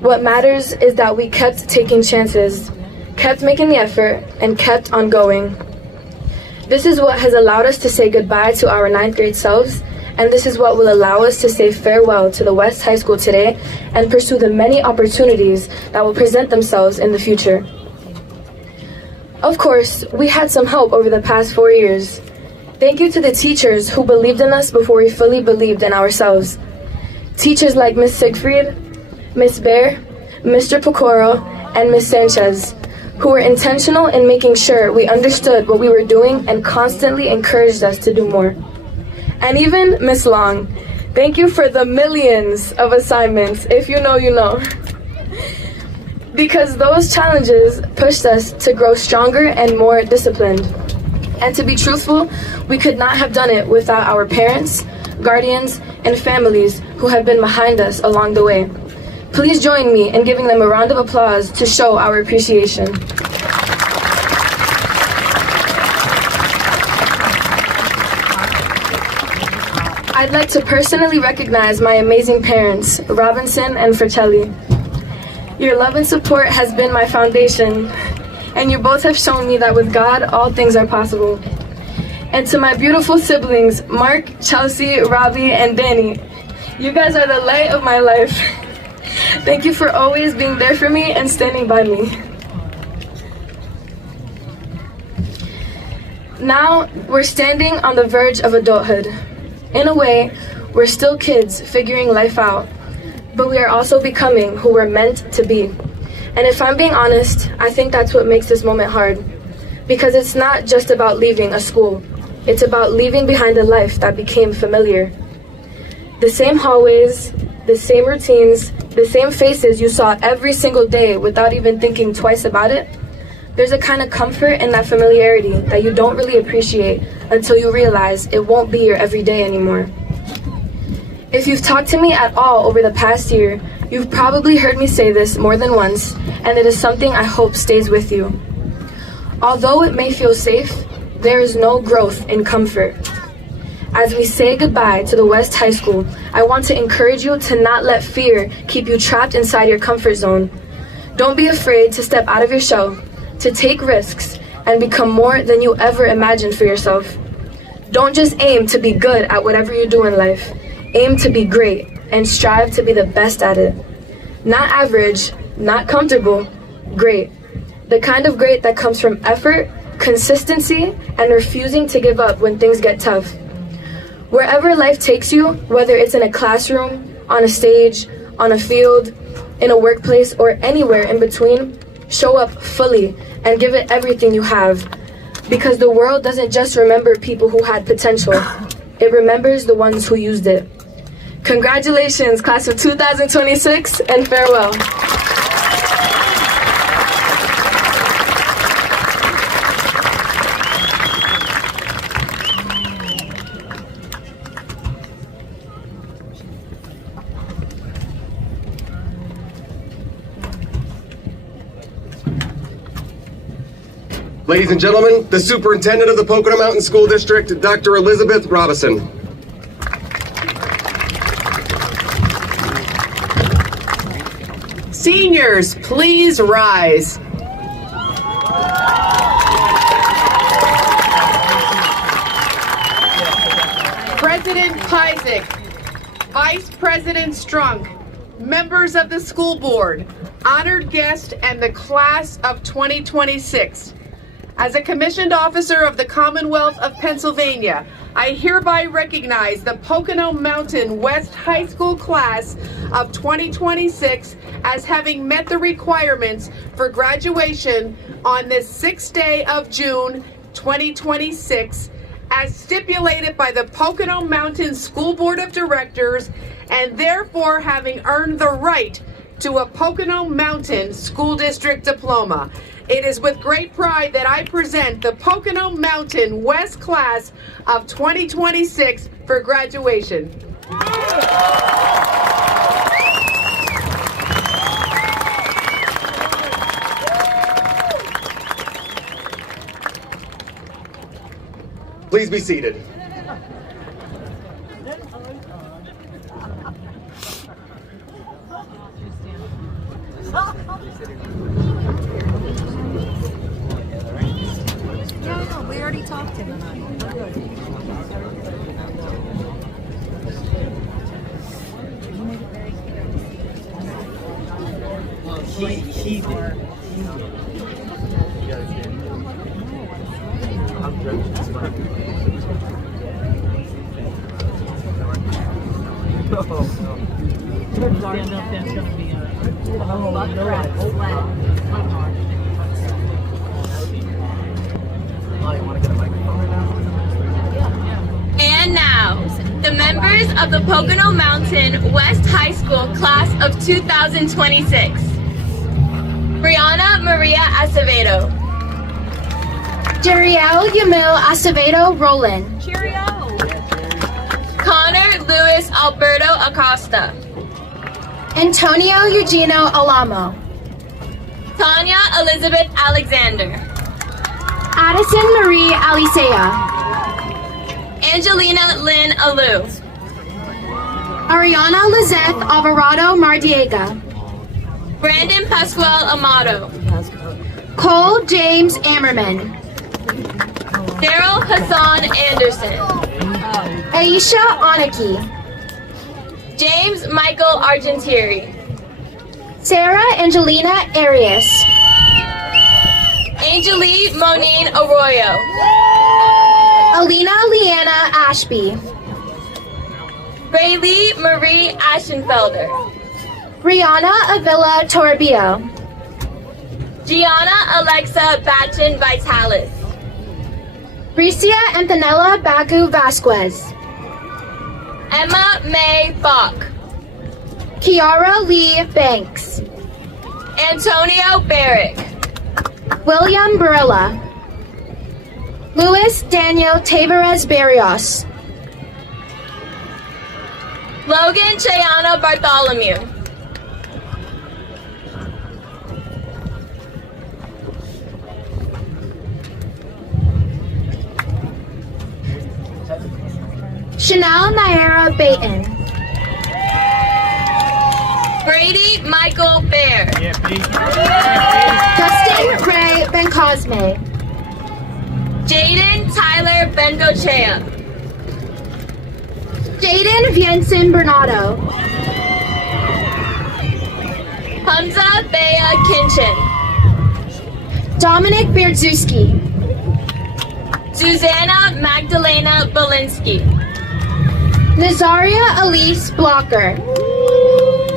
What matters is that we kept taking chances, kept making the effort, and kept on going. This is what has allowed us to say goodbye to our 9th grade selves, and this is what will allow us to say farewell to the West High School today and pursue the many opportunities that will present themselves in the future. Of course, we had some help over the past 4 years. Thank you to the teachers who believed in us before we fully believed in ourselves. Teachers like Miss Siegfried, Miss Bear, Mr. Pocoro, and Miss Sanchez, who were intentional in making sure we understood what we were doing and constantly encouraged us to do more. And even Miss Long, thank you for the millions of assignments. If you know, you know. Because those challenges pushed us to grow stronger and more disciplined. And to be truthful, we could not have done it without our parents, guardians, and families who have been behind us along the way. Please join me in giving them a round of applause to show our appreciation. I'd like to personally recognize my amazing parents, Robinson and Fratelli. Your love and support has been my foundation, and you both have shown me that with God, all things are possible. And to my beautiful siblings, Mark, Chelsea, Robbie, and Danny, you guys are the light of my life. Thank you for always being there for me and standing by me. Now, we're standing on the verge of adulthood. In a way, we're still kids figuring life out, but we are also becoming who we're meant to be. And if I'm being honest, I think that's what makes this moment hard. Because it's not just about leaving a school. It's about leaving behind a life that became familiar. The same hallways, the same routines, the same faces you saw every single day without even thinking twice about it. There's a kind of comfort in that familiarity that you don't really appreciate until you realize it won't be your everyday anymore. If you've talked to me at all over the past year, you've probably heard me say this more than once, and it is something I hope stays with you. Although it may feel safe, there is no growth in comfort. As we say goodbye to the West High School, I want to encourage you to not let fear keep you trapped inside your comfort zone. Don't be afraid to step out of your shell, to take risks, and become more than you ever imagined for yourself. Don't just aim to be good at whatever you do in life. Aim to be great and strive to be the best at it. Not average, not comfortable, great. The kind of great that comes from effort, consistency, and refusing to give up when things get tough. Wherever life takes you, whether it's in a classroom, on a stage, on a field, in a workplace, or anywhere in between, show up fully and give it everything you have. Because the world doesn't just remember people who had potential, it remembers the ones who used it. Congratulations, class of 2026, and farewell. Ladies and gentlemen, the Superintendent of the Pocono Mountain School District, Dr. Elizabeth Robison. Seniors, please rise. President Pizek, Vice President Strunk, members of the school board, honored guest, and the class of 2026. As a commissioned officer of the Commonwealth of Pennsylvania, I hereby recognize the Pocono Mountain West High School class of 2026 as having met the requirements for graduation on this 6th day of June 2026 as stipulated by the Pocono Mountain School Board of Directors, and therefore having earned the right to a Pocono Mountain School District diploma. It is with great pride that I present the Pocono Mountain West class of 2026 for graduation. Please be seated. We already talked to him. He did. And now, the members of the Pocono Mountain West High School class of 2026. Brianna Maria Acevedo. Jerel Yamil Acevedo Roland. Connor Luis Alberto Acosta. Antonio Eugenio Alamo. Tanya Elizabeth Alexander. Addison Marie Alicea. Angelina Lynn Alu. Ariana Lizeth Alvarado Mardiega. Brandon Pascual Amato. Cole James Ammerman. Daryl Hassan Anderson. Aisha Anaki. James Michael Argentieri. Sarah Angelina Arias. Angelie Monine Arroyo. Alina Leanna Ashby. Raylee Marie Aschenfelder. Rihanna Avila Toribio. Gianna Alexa Bachin Vitalis. Bricia Antonella Bagu Vasquez. Emma May Bach. Kiara Lee Banks. Antonio Barrick. William Barilla. Luis Daniel Tavares Barrios. Logan Chayana Bartholomew. Chanel Naira Baton. Brady Michael Bear. Justin Ray Bencosme. Jaden Tyler Bengochea. Jaden Vienson Bernardo. Hamza Bea Kinchin. Dominic Beardzuski. Susanna Magdalena Belinsky. Nazaria Elise Blocker.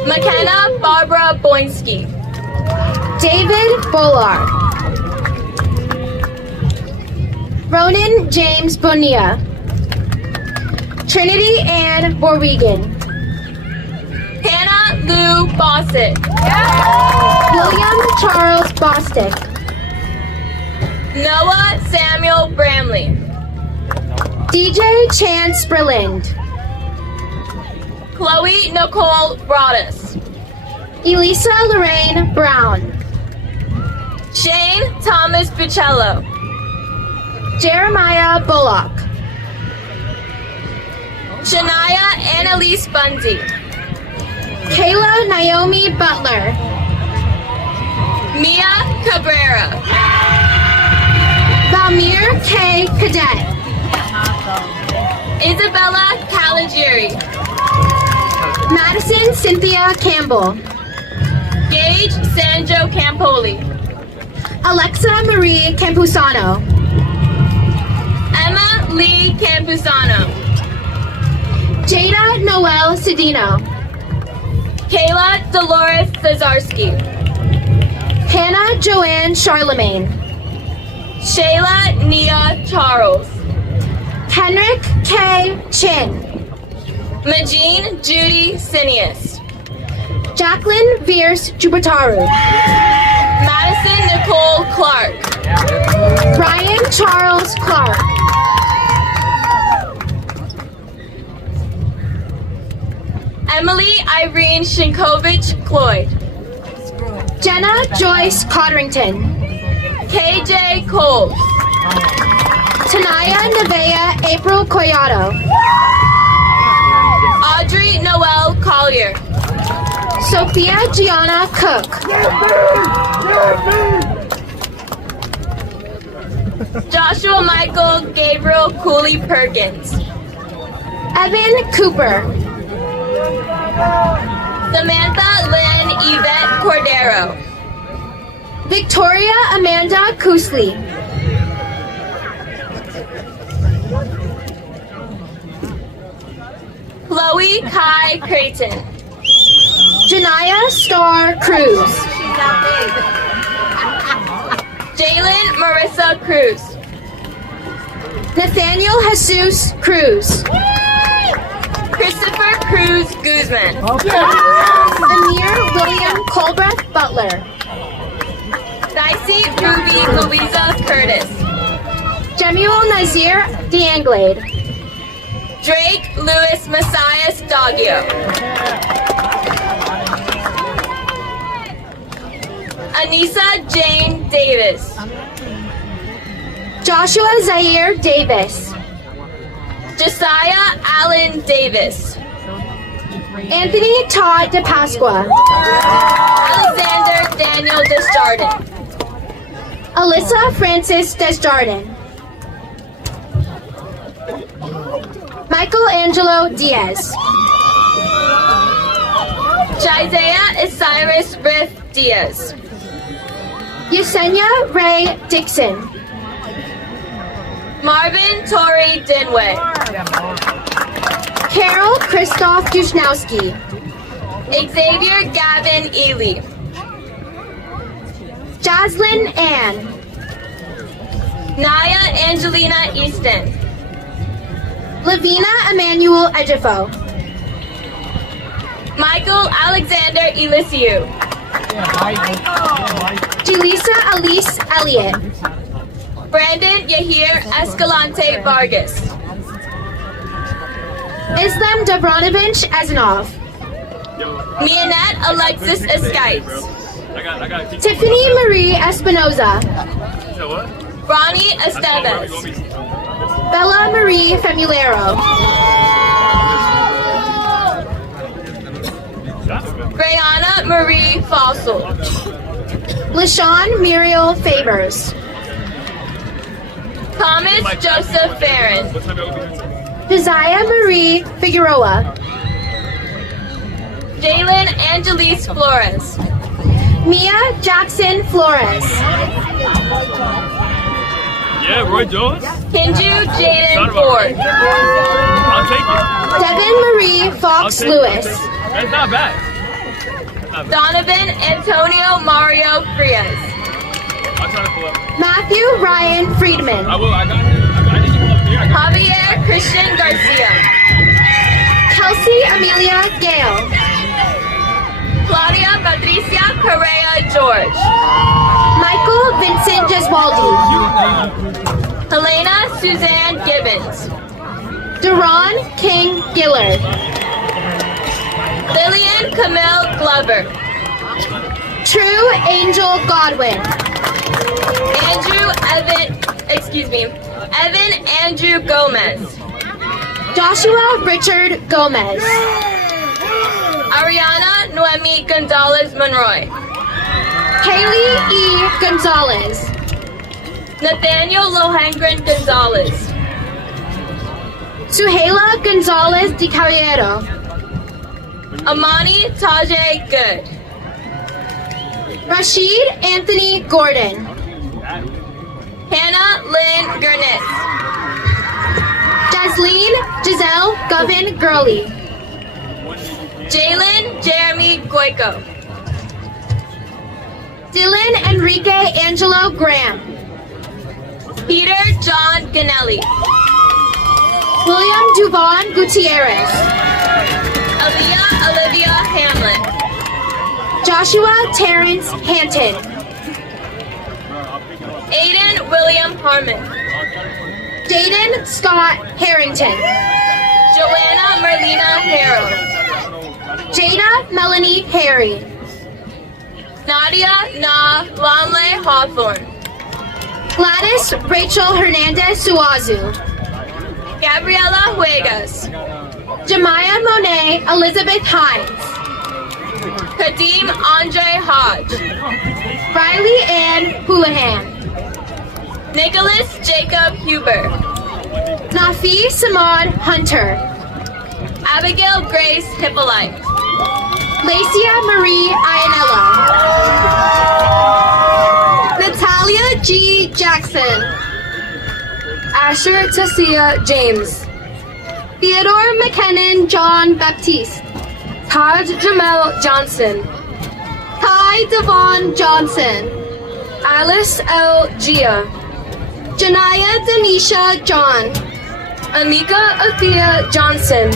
McKenna Barbara Boinski. David Bollard. Ronan James Bonilla. Trinity Ann Borwegan. Hannah Lou Bossett. William Charles Bostick. Noah Samuel Bramley. DJ Chance Berlind. Chloe Nicole Broadus. Elisa Lorraine Brown. Shane Thomas Buccello. Jeremiah Bullock. Shania Annalise Bundy. Kayla Naomi Butler. Mia Cabrera. Valmir K. Cadet. Isabella Caligieri. Madison Cynthia Campbell. Gage Sanjo Campoli. Alexa Marie Campusano. Emma Lee Campusano. Jada Noel Cedino. Kayla Dolores Cesarski. Hannah Joanne Charlemagne. Shayla Nia Charles. Henrik K. Chin. Majine Judy Sinius. Jacqueline Vierce Jupitaru. Madison Nicole Clark. Ryan Charles Clark. Emily Irene Shinkovich Cloyd. Jenna Joyce Codrington. KJ Cole. Tanaya Nevea April Collado. Audrey Noel Collier. Sophia Gianna Cook. Joshua Michael Gabriel Cooley Perkins. Evan Cooper. Samantha Lynn Yvette Cordero. Victoria Amanda Coosley. Chloe Kai Creighton. Janaya Star Cruz. Jalen Marissa Cruz. Nathaniel Jesus Cruz. Christopher Cruz Guzman. Amir William Colbreth Butler. Dicey Ruby Louisa Curtis. Jemuel Nazir D'Anglade. Drake Lewis Messiah Stagio. Anissa Jane Davis. Joshua Zaire Davis. Josiah Allen Davis. Anthony Todd DePasqua. Alexander Daniel Desjardins. Alyssa Francis Desjardins. Michelangelo Diaz. Isaiah Osiris Riff Diaz. Yesenia Ray Dixon. Marvin Torrey Dinway. Carol Christoph Dushnowski. Xavier Gavin Ely. Jaslyn Ann. Naya Angelina Easton. Lavina Emmanuel Ejifo. Michael Alexander Elisiu. Julissa Elise Elliott. Brandon Yahir Escalante Vargas. Islam Davronovich Asanov. Mianette Alexis Escapes. Tiffany Marie Espinoza. Ronnie Esteves. Bella Marie Famulero. Brianna Marie Fossil. LaShawn Muriel Favors. Thomas Joseph Farron. Josiah Marie Figueroa. Jalen Angelise Flores. Mia Jackson Flores. Yeah, Roy Jones. Hinju Jaden Ford. I'll take it. Devin Marie Fox Lewis. That's not bad. Donovan Antonio Mario Frias. I'll try to pull up. Matthew Ryan Friedman. I will. I got him. I need you to pull up here. Javier Christian Garcia. Kelsey Amelia Gale. Claudia Patricia Correa George. Michael Vincent Jeswaldi. Helena Suzanne Gibbons. Duran King Gillard. Lillian Camille Glover. True Angel Godwin. Evan Andrew Gomez. Joshua Richard Gomez. Ariana Noemi Gonzalez Monroy. Haley E. Gonzalez. Nathaniel Lohengren Gonzalez. Suheila Gonzalez de Caballero. Amani Tajay Good. Rashid Anthony Gordon. Hannah Lynn Gurnitz. Jasleen Giselle Govin Gurley. Jalen Jeremy Goico. Dylan Enrique Angelo Graham. Peter John Ganelli. William Duvon Gutierrez. Aaliyah Olivia Hamlin. Joshua Terrence Hanton. Aiden William Harmon. Jaden Scott Harrington. Joanna Merlina Harrow. Jada Melanie Harry. Nadia Na Lamle Hawthorne. Gladys Rachel Hernandez Suazu. Gabriela Huegas. Jemiah Monet Elizabeth Hines. Kadeem Andre Hodge. Riley Ann Houlihan. Nicholas Jacob Huber. Nafi Samad Hunter. Abigail Grace Hippolyte. Lacia Marie Ianella. Natalia G. Jackson. Asher Tessia James. Theodore McKinnon John Baptiste. Taj Jamel Johnson. Kai Devon Johnson. Alice L. Gia. Janaya Denisha John. Amika Athea Johnson.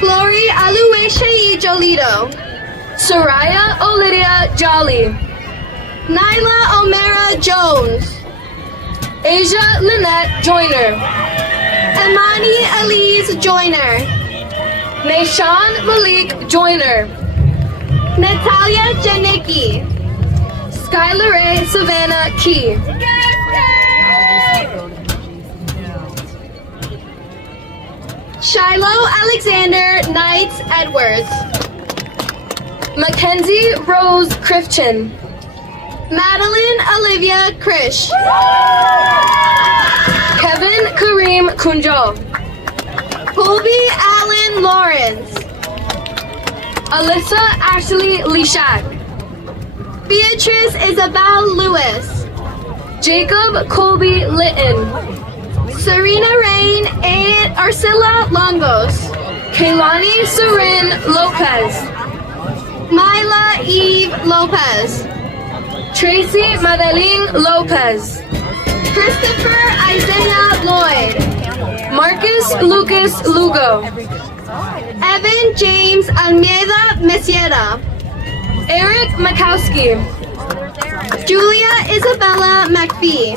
Glory Alueshei Jolito. Soraya Olidia Jolly. Nyla O'Mara Jones. Asia Lynette Joyner. Amani Elise Joyner. Naishan Malik Joyner. Natalia Janicki. Skylar Ray Savannah Key. Shiloh Alexander Knights Edwards. Mackenzie Rose Christian. Madeline Olivia Krish. Kevin Kareem Kunjal. Colby Allen Lawrence. Alyssa Ashley Lishak. Beatrice Isabel Lewis. Jacob Colby Litton. Serena Rain and Arcilla Longos. Kaylani Sarin Lopez. Myla Eve Lopez. Tracy Madeline Lopez. Christopher Isaiah Lloyd. Marcus Lucas Lugo. Evan James Almeida Mesieda. Eric Makowski. Julia Isabella McPhee.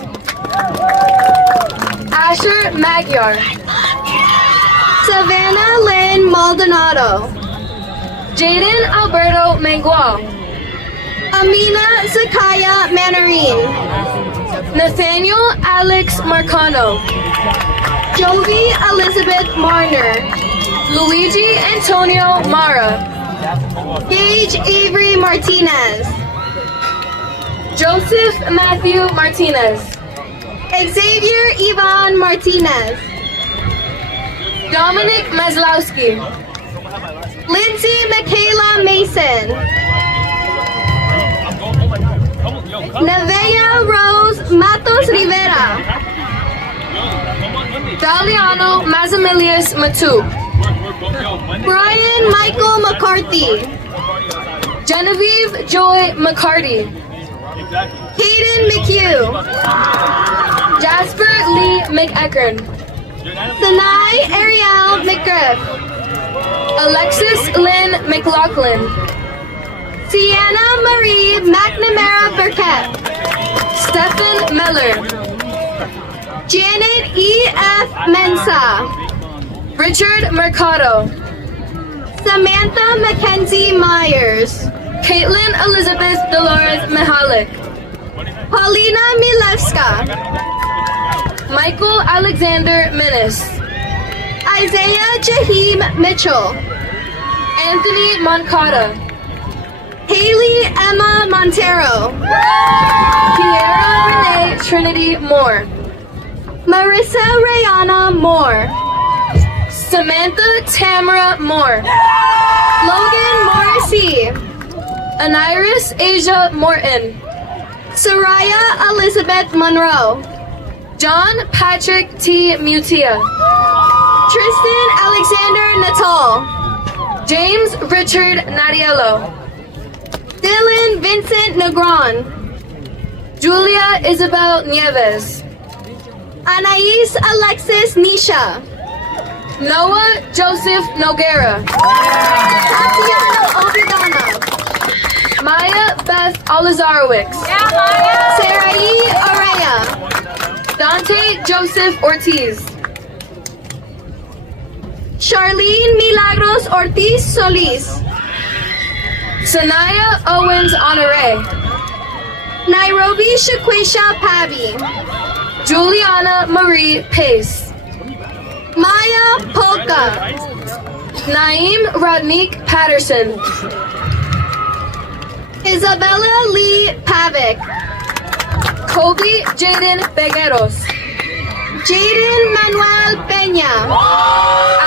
Asher Magyar. Savannah Lynn Maldonado. Jaden Alberto Mangual. Amina Zakaya Manarin. Nathaniel Alex Marcano. Jovi Elizabeth Marner. Luigi Antonio Mara. Gage Avery Martinez. Joseph Matthew Martinez. Xavier Ivan Martinez. Dominic Maslowski. Lindsay Michaela Mason. Nevea Rose Matos Rivera. Daliano Mazamilius Matu. Brian Michael McCarthy. Genevieve Joy McCarty. Hayden McHugh. Jasper Lee McEachern. Sanai Ariel McGriff. Alexis Lynn McLaughlin. Sienna Marie McNamara Burkett. Stephen Meller. Janet E.F. Mensa. Richard Mercado. Samantha Mackenzie Myers. Caitlin Elizabeth Dolores Mihalik. Paulina Milewska. Michael Alexander Minnis. Isaiah Jaheim Mitchell. Anthony Moncada. Haley Emma Montero. Kiera Renee Trinity Moore. Marissa Rayana Moore. Samantha Tamara Moore. Logan Morrissey. Aniris Asia Morton. Soraya Elizabeth Monroe. John Patrick T. Mutia. Tristan Alexander Natal. James Richard Nadiello. Dylan Vincent Negron. Julia Isabel Nieves. Anais Alexis Nisha. Noah Joseph Noguera. Tatiana Obidana. Maya Beth Olazarowicz. Sarai Araya. Dante Joseph Ortiz. Charlene Milagros Ortiz Solis. Sanaya Owens Honore. Nairobi Shaquisha Pavi. Juliana Marie Pace. Maya Polka. Naeem Rodnick Patterson. Isabella Lee Pavic. Kobe Jaden Begueros. Jaden Manuel Peña.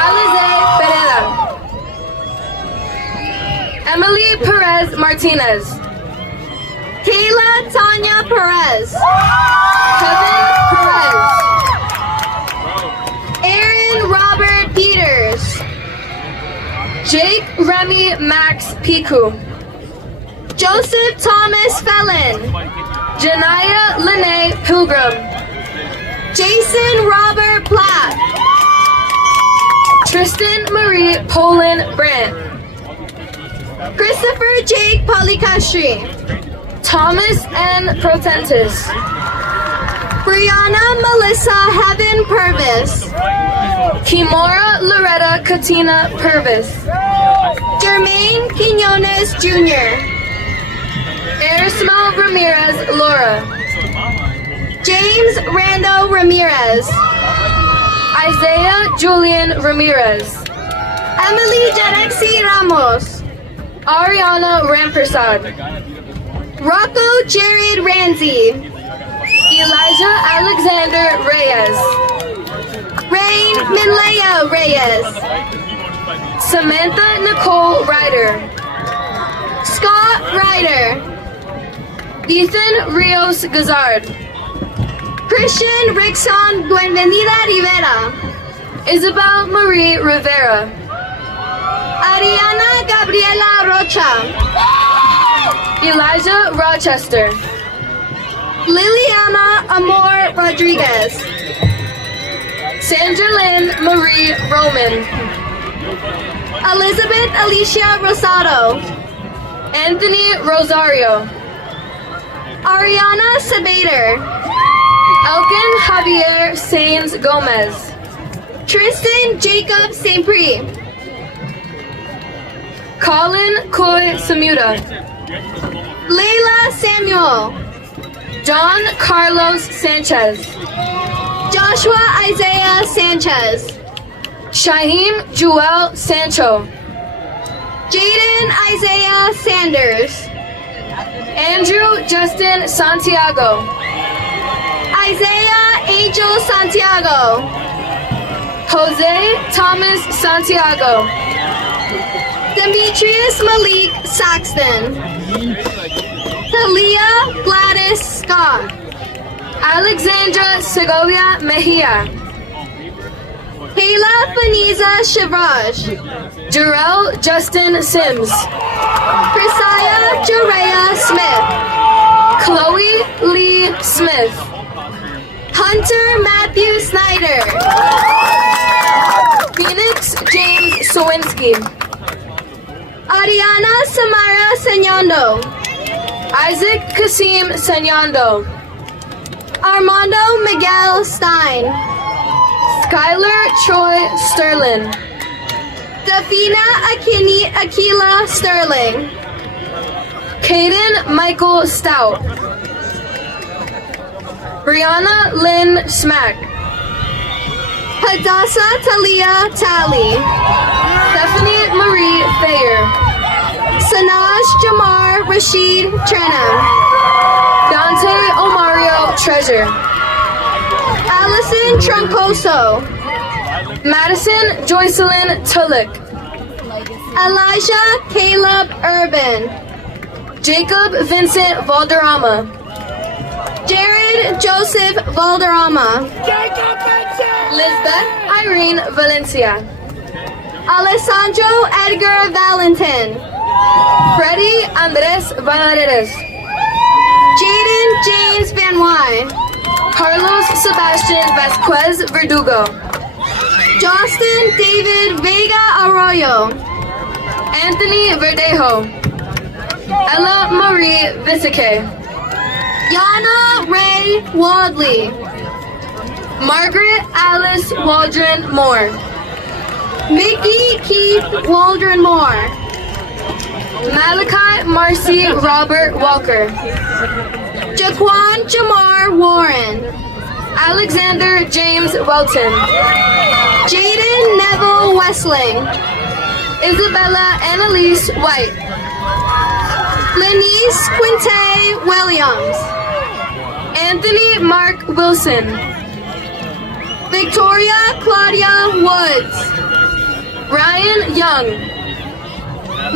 Alize Pereda. Emily Perez Martinez. Kayla Tanya Perez. Kevin Perez. Aaron Robert Peters. Jake Remy Max Piku. Joseph Thomas Felon. Janaya Lene Pilgrim. Jason Robert Platt. Tristan Marie Poland Brandt. Christopher Jake Polikashri. Thomas N. Protentis. Brianna Melissa Heaven Purvis. Kimora Loretta Katina Purvis. Jermaine Quinones Jr. Erismal Ramirez Laura. James Rando Ramirez. Isaiah Julian Ramirez. Emily Janexi Ramos. Ariana Rampersad. Rocco Jared Ramsey. Elijah Alexander Reyes. Rain Minlea Reyes. Samantha Nicole Ryder. Scott Ryder. Ethan Rios Gazard. Christian Rickson Buenvenida Rivera. Isabel Marie Rivera. Ariana Gabriela Rocha. Elijah Rochester. Liliana Amor Rodriguez. Sandra Lynn Marie Roman. Elizabeth Alicia Rosado. Anthony Rosario. Ariana Sabater. Elkin Javier Sainz Gomez. Tristan Jacob St. Prix. Colin Coy Samuda. Layla Samuel. John Carlos Sanchez. Joshua Isaiah Sanchez. Shaheem Joel Sancho. Jaden Isaiah Sanders. Andrew Justin Santiago. Isaiah Angel Santiago. Jose Thomas Santiago. Demetrius Malik Saxton. Talia Gladys Scott. Alexandra Segovia Mejia. Kayla Faniza Shivraj. Jerel Justin Sims. Priscilla Jerea Smith. Chloe Lee Smith. Hunter Matthew Snyder. Phoenix James Sowinski. Ariana Samara Senyando. Isaac Kasim Senyando. Armando Miguel Stein. Skylar Troy Sterling. Dafina Aquila Sterling. Caden Michael Stout. Brianna Lynn Smack. Hadassah Talia Talley. Stephanie Marie Thayer. Sanaj Jamar Rashid Trenham. Dante Omario Treasure. Allison Troncoso. Madison Joycelyn Tulloch. Elijah Caleb Urban. Jacob Vincent Valderrama. Jared Joseph Valderrama. Lisbeth Irene Valencia. Alessandro Edgar Valentin. Freddie Andres Valaredes. Jaden James Van Wy. Carlos Sebastian Vasquez Verdugo. Justin David Vega Arroyo. Anthony Verdejo. Ella Marie Visique. Yana Ray Wadley. Margaret Alice Waldron Moore. Mickey Keith Waldron Moore. Malachi Marcy Robert Walker. Jaquan Jamar Warren. Alexander James Welton. Jaden Neville Westling. Isabella Annalise White. Lenice Quinte Williams. Anthony Mark Wilson. Victoria Claudia Woods. Ryan Young.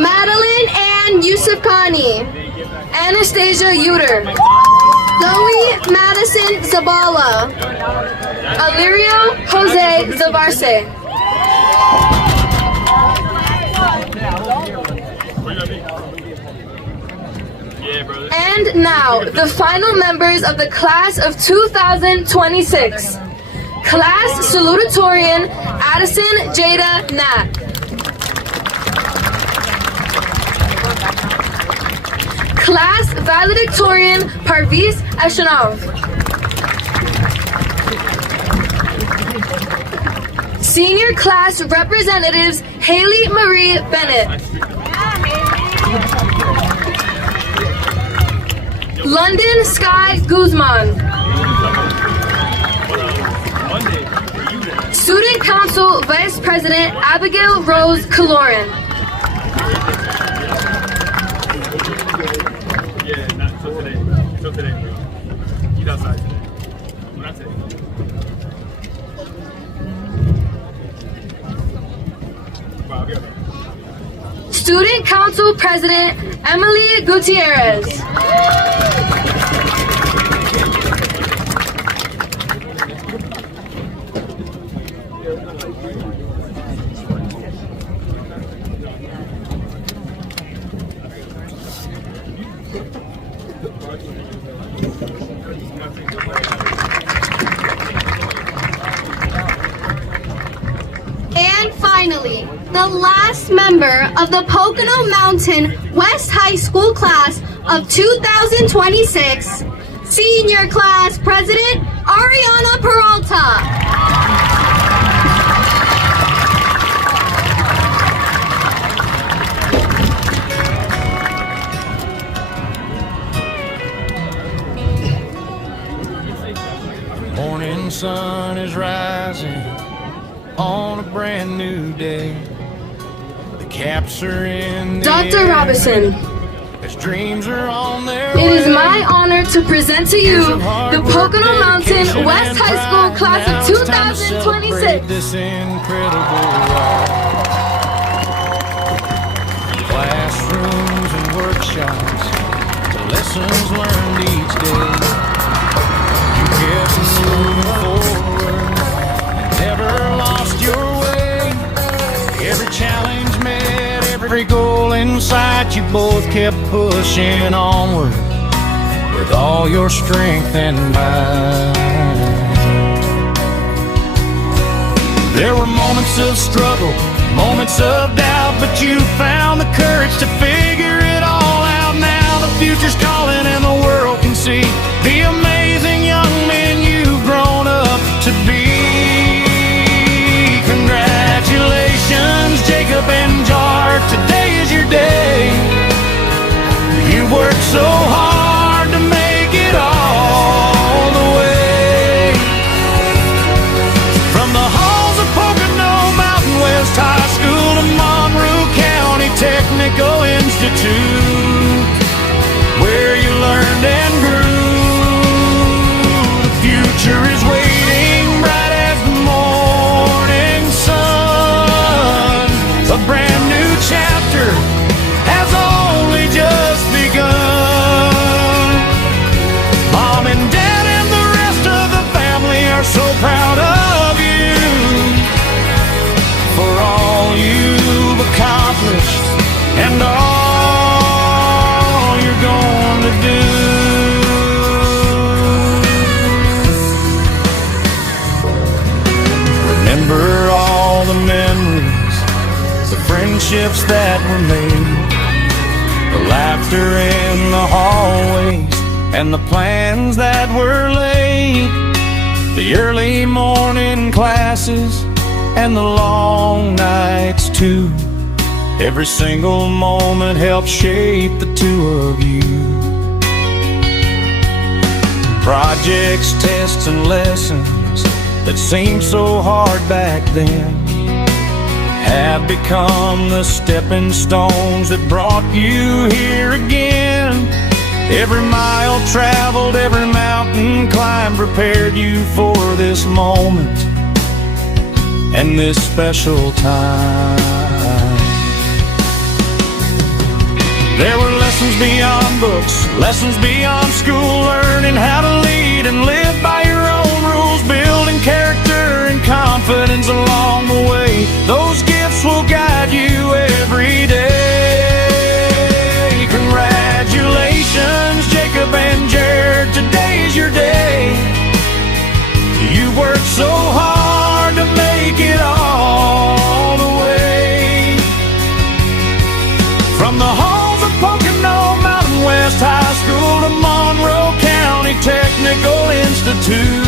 Madeline Ann Yusufkani. Anastasia Uter. Zoe Madison Zabala. Alirio Jose Zavarse. And now, the final members of the class of 2026. Class Salutatorian Addison Jada Nat. Class Valedictorian Parvis Ashanov. Senior Class Representatives Haley Marie Bennett. London Sky Guzman. Student Council Vice President Abigail Rose Kaloran. Yeah, not till today. Till today, bro. He's outside today. When I say. Wow, I'll be okay. Student Council President Emily Gutierrez. And finally, the last member of the Pocono Mountain West High School class of 2026, Senior Class President Ariana Peralta. Morning sun is rising on a brand new day. The caps are in the Dr. air Robinson, as dreams are on their it is way. my honor to present to you the Pocono Mountain West High School Class of 2026. This incredible ride. Classrooms and workshops, the lessons learned each day. You kept moving forward, never lost your way. Every challenge met, every goal in sight, you both kept pushing onward with all your strength and might. There were moments of struggle, moments of doubt, but you found the courage to figure it all out. Now the future's calling and the world can see the amazing young men you've grown up to be. Congratulations, Jacob and Jar, today is your day. You worked so hard to make it all the way. From the halls of Pocono Mountain West High School to Monroe County Technical Institute, where you learned and grew. The future is waiting bright as the morning sun. A brand new chapter has only just begun. Mom and Dad and the rest of the family are so proud of you for all you've accomplished and all you're going to do. Remember all the memories, the friendships that were made, the laughter in the hallways, and the plans that were laid. The early morning classes and the long nights too. Every single moment helped shape the two of you. Projects, tests, and lessons that seemed so hard back then have become the stepping stones that brought you here again. Every mile traveled, every mountain climbed prepared you for this moment and this special time. There were lessons beyond books, lessons beyond school, learning how to lead and live by your own rules, building character and confidence along the way. Those gifts will guide you every day. Congratulations, Jacob and Jared, today's your day. You worked so hard to make it all the way. From the halls of Pocono Mountain West High School to Monroe County Technical Institute,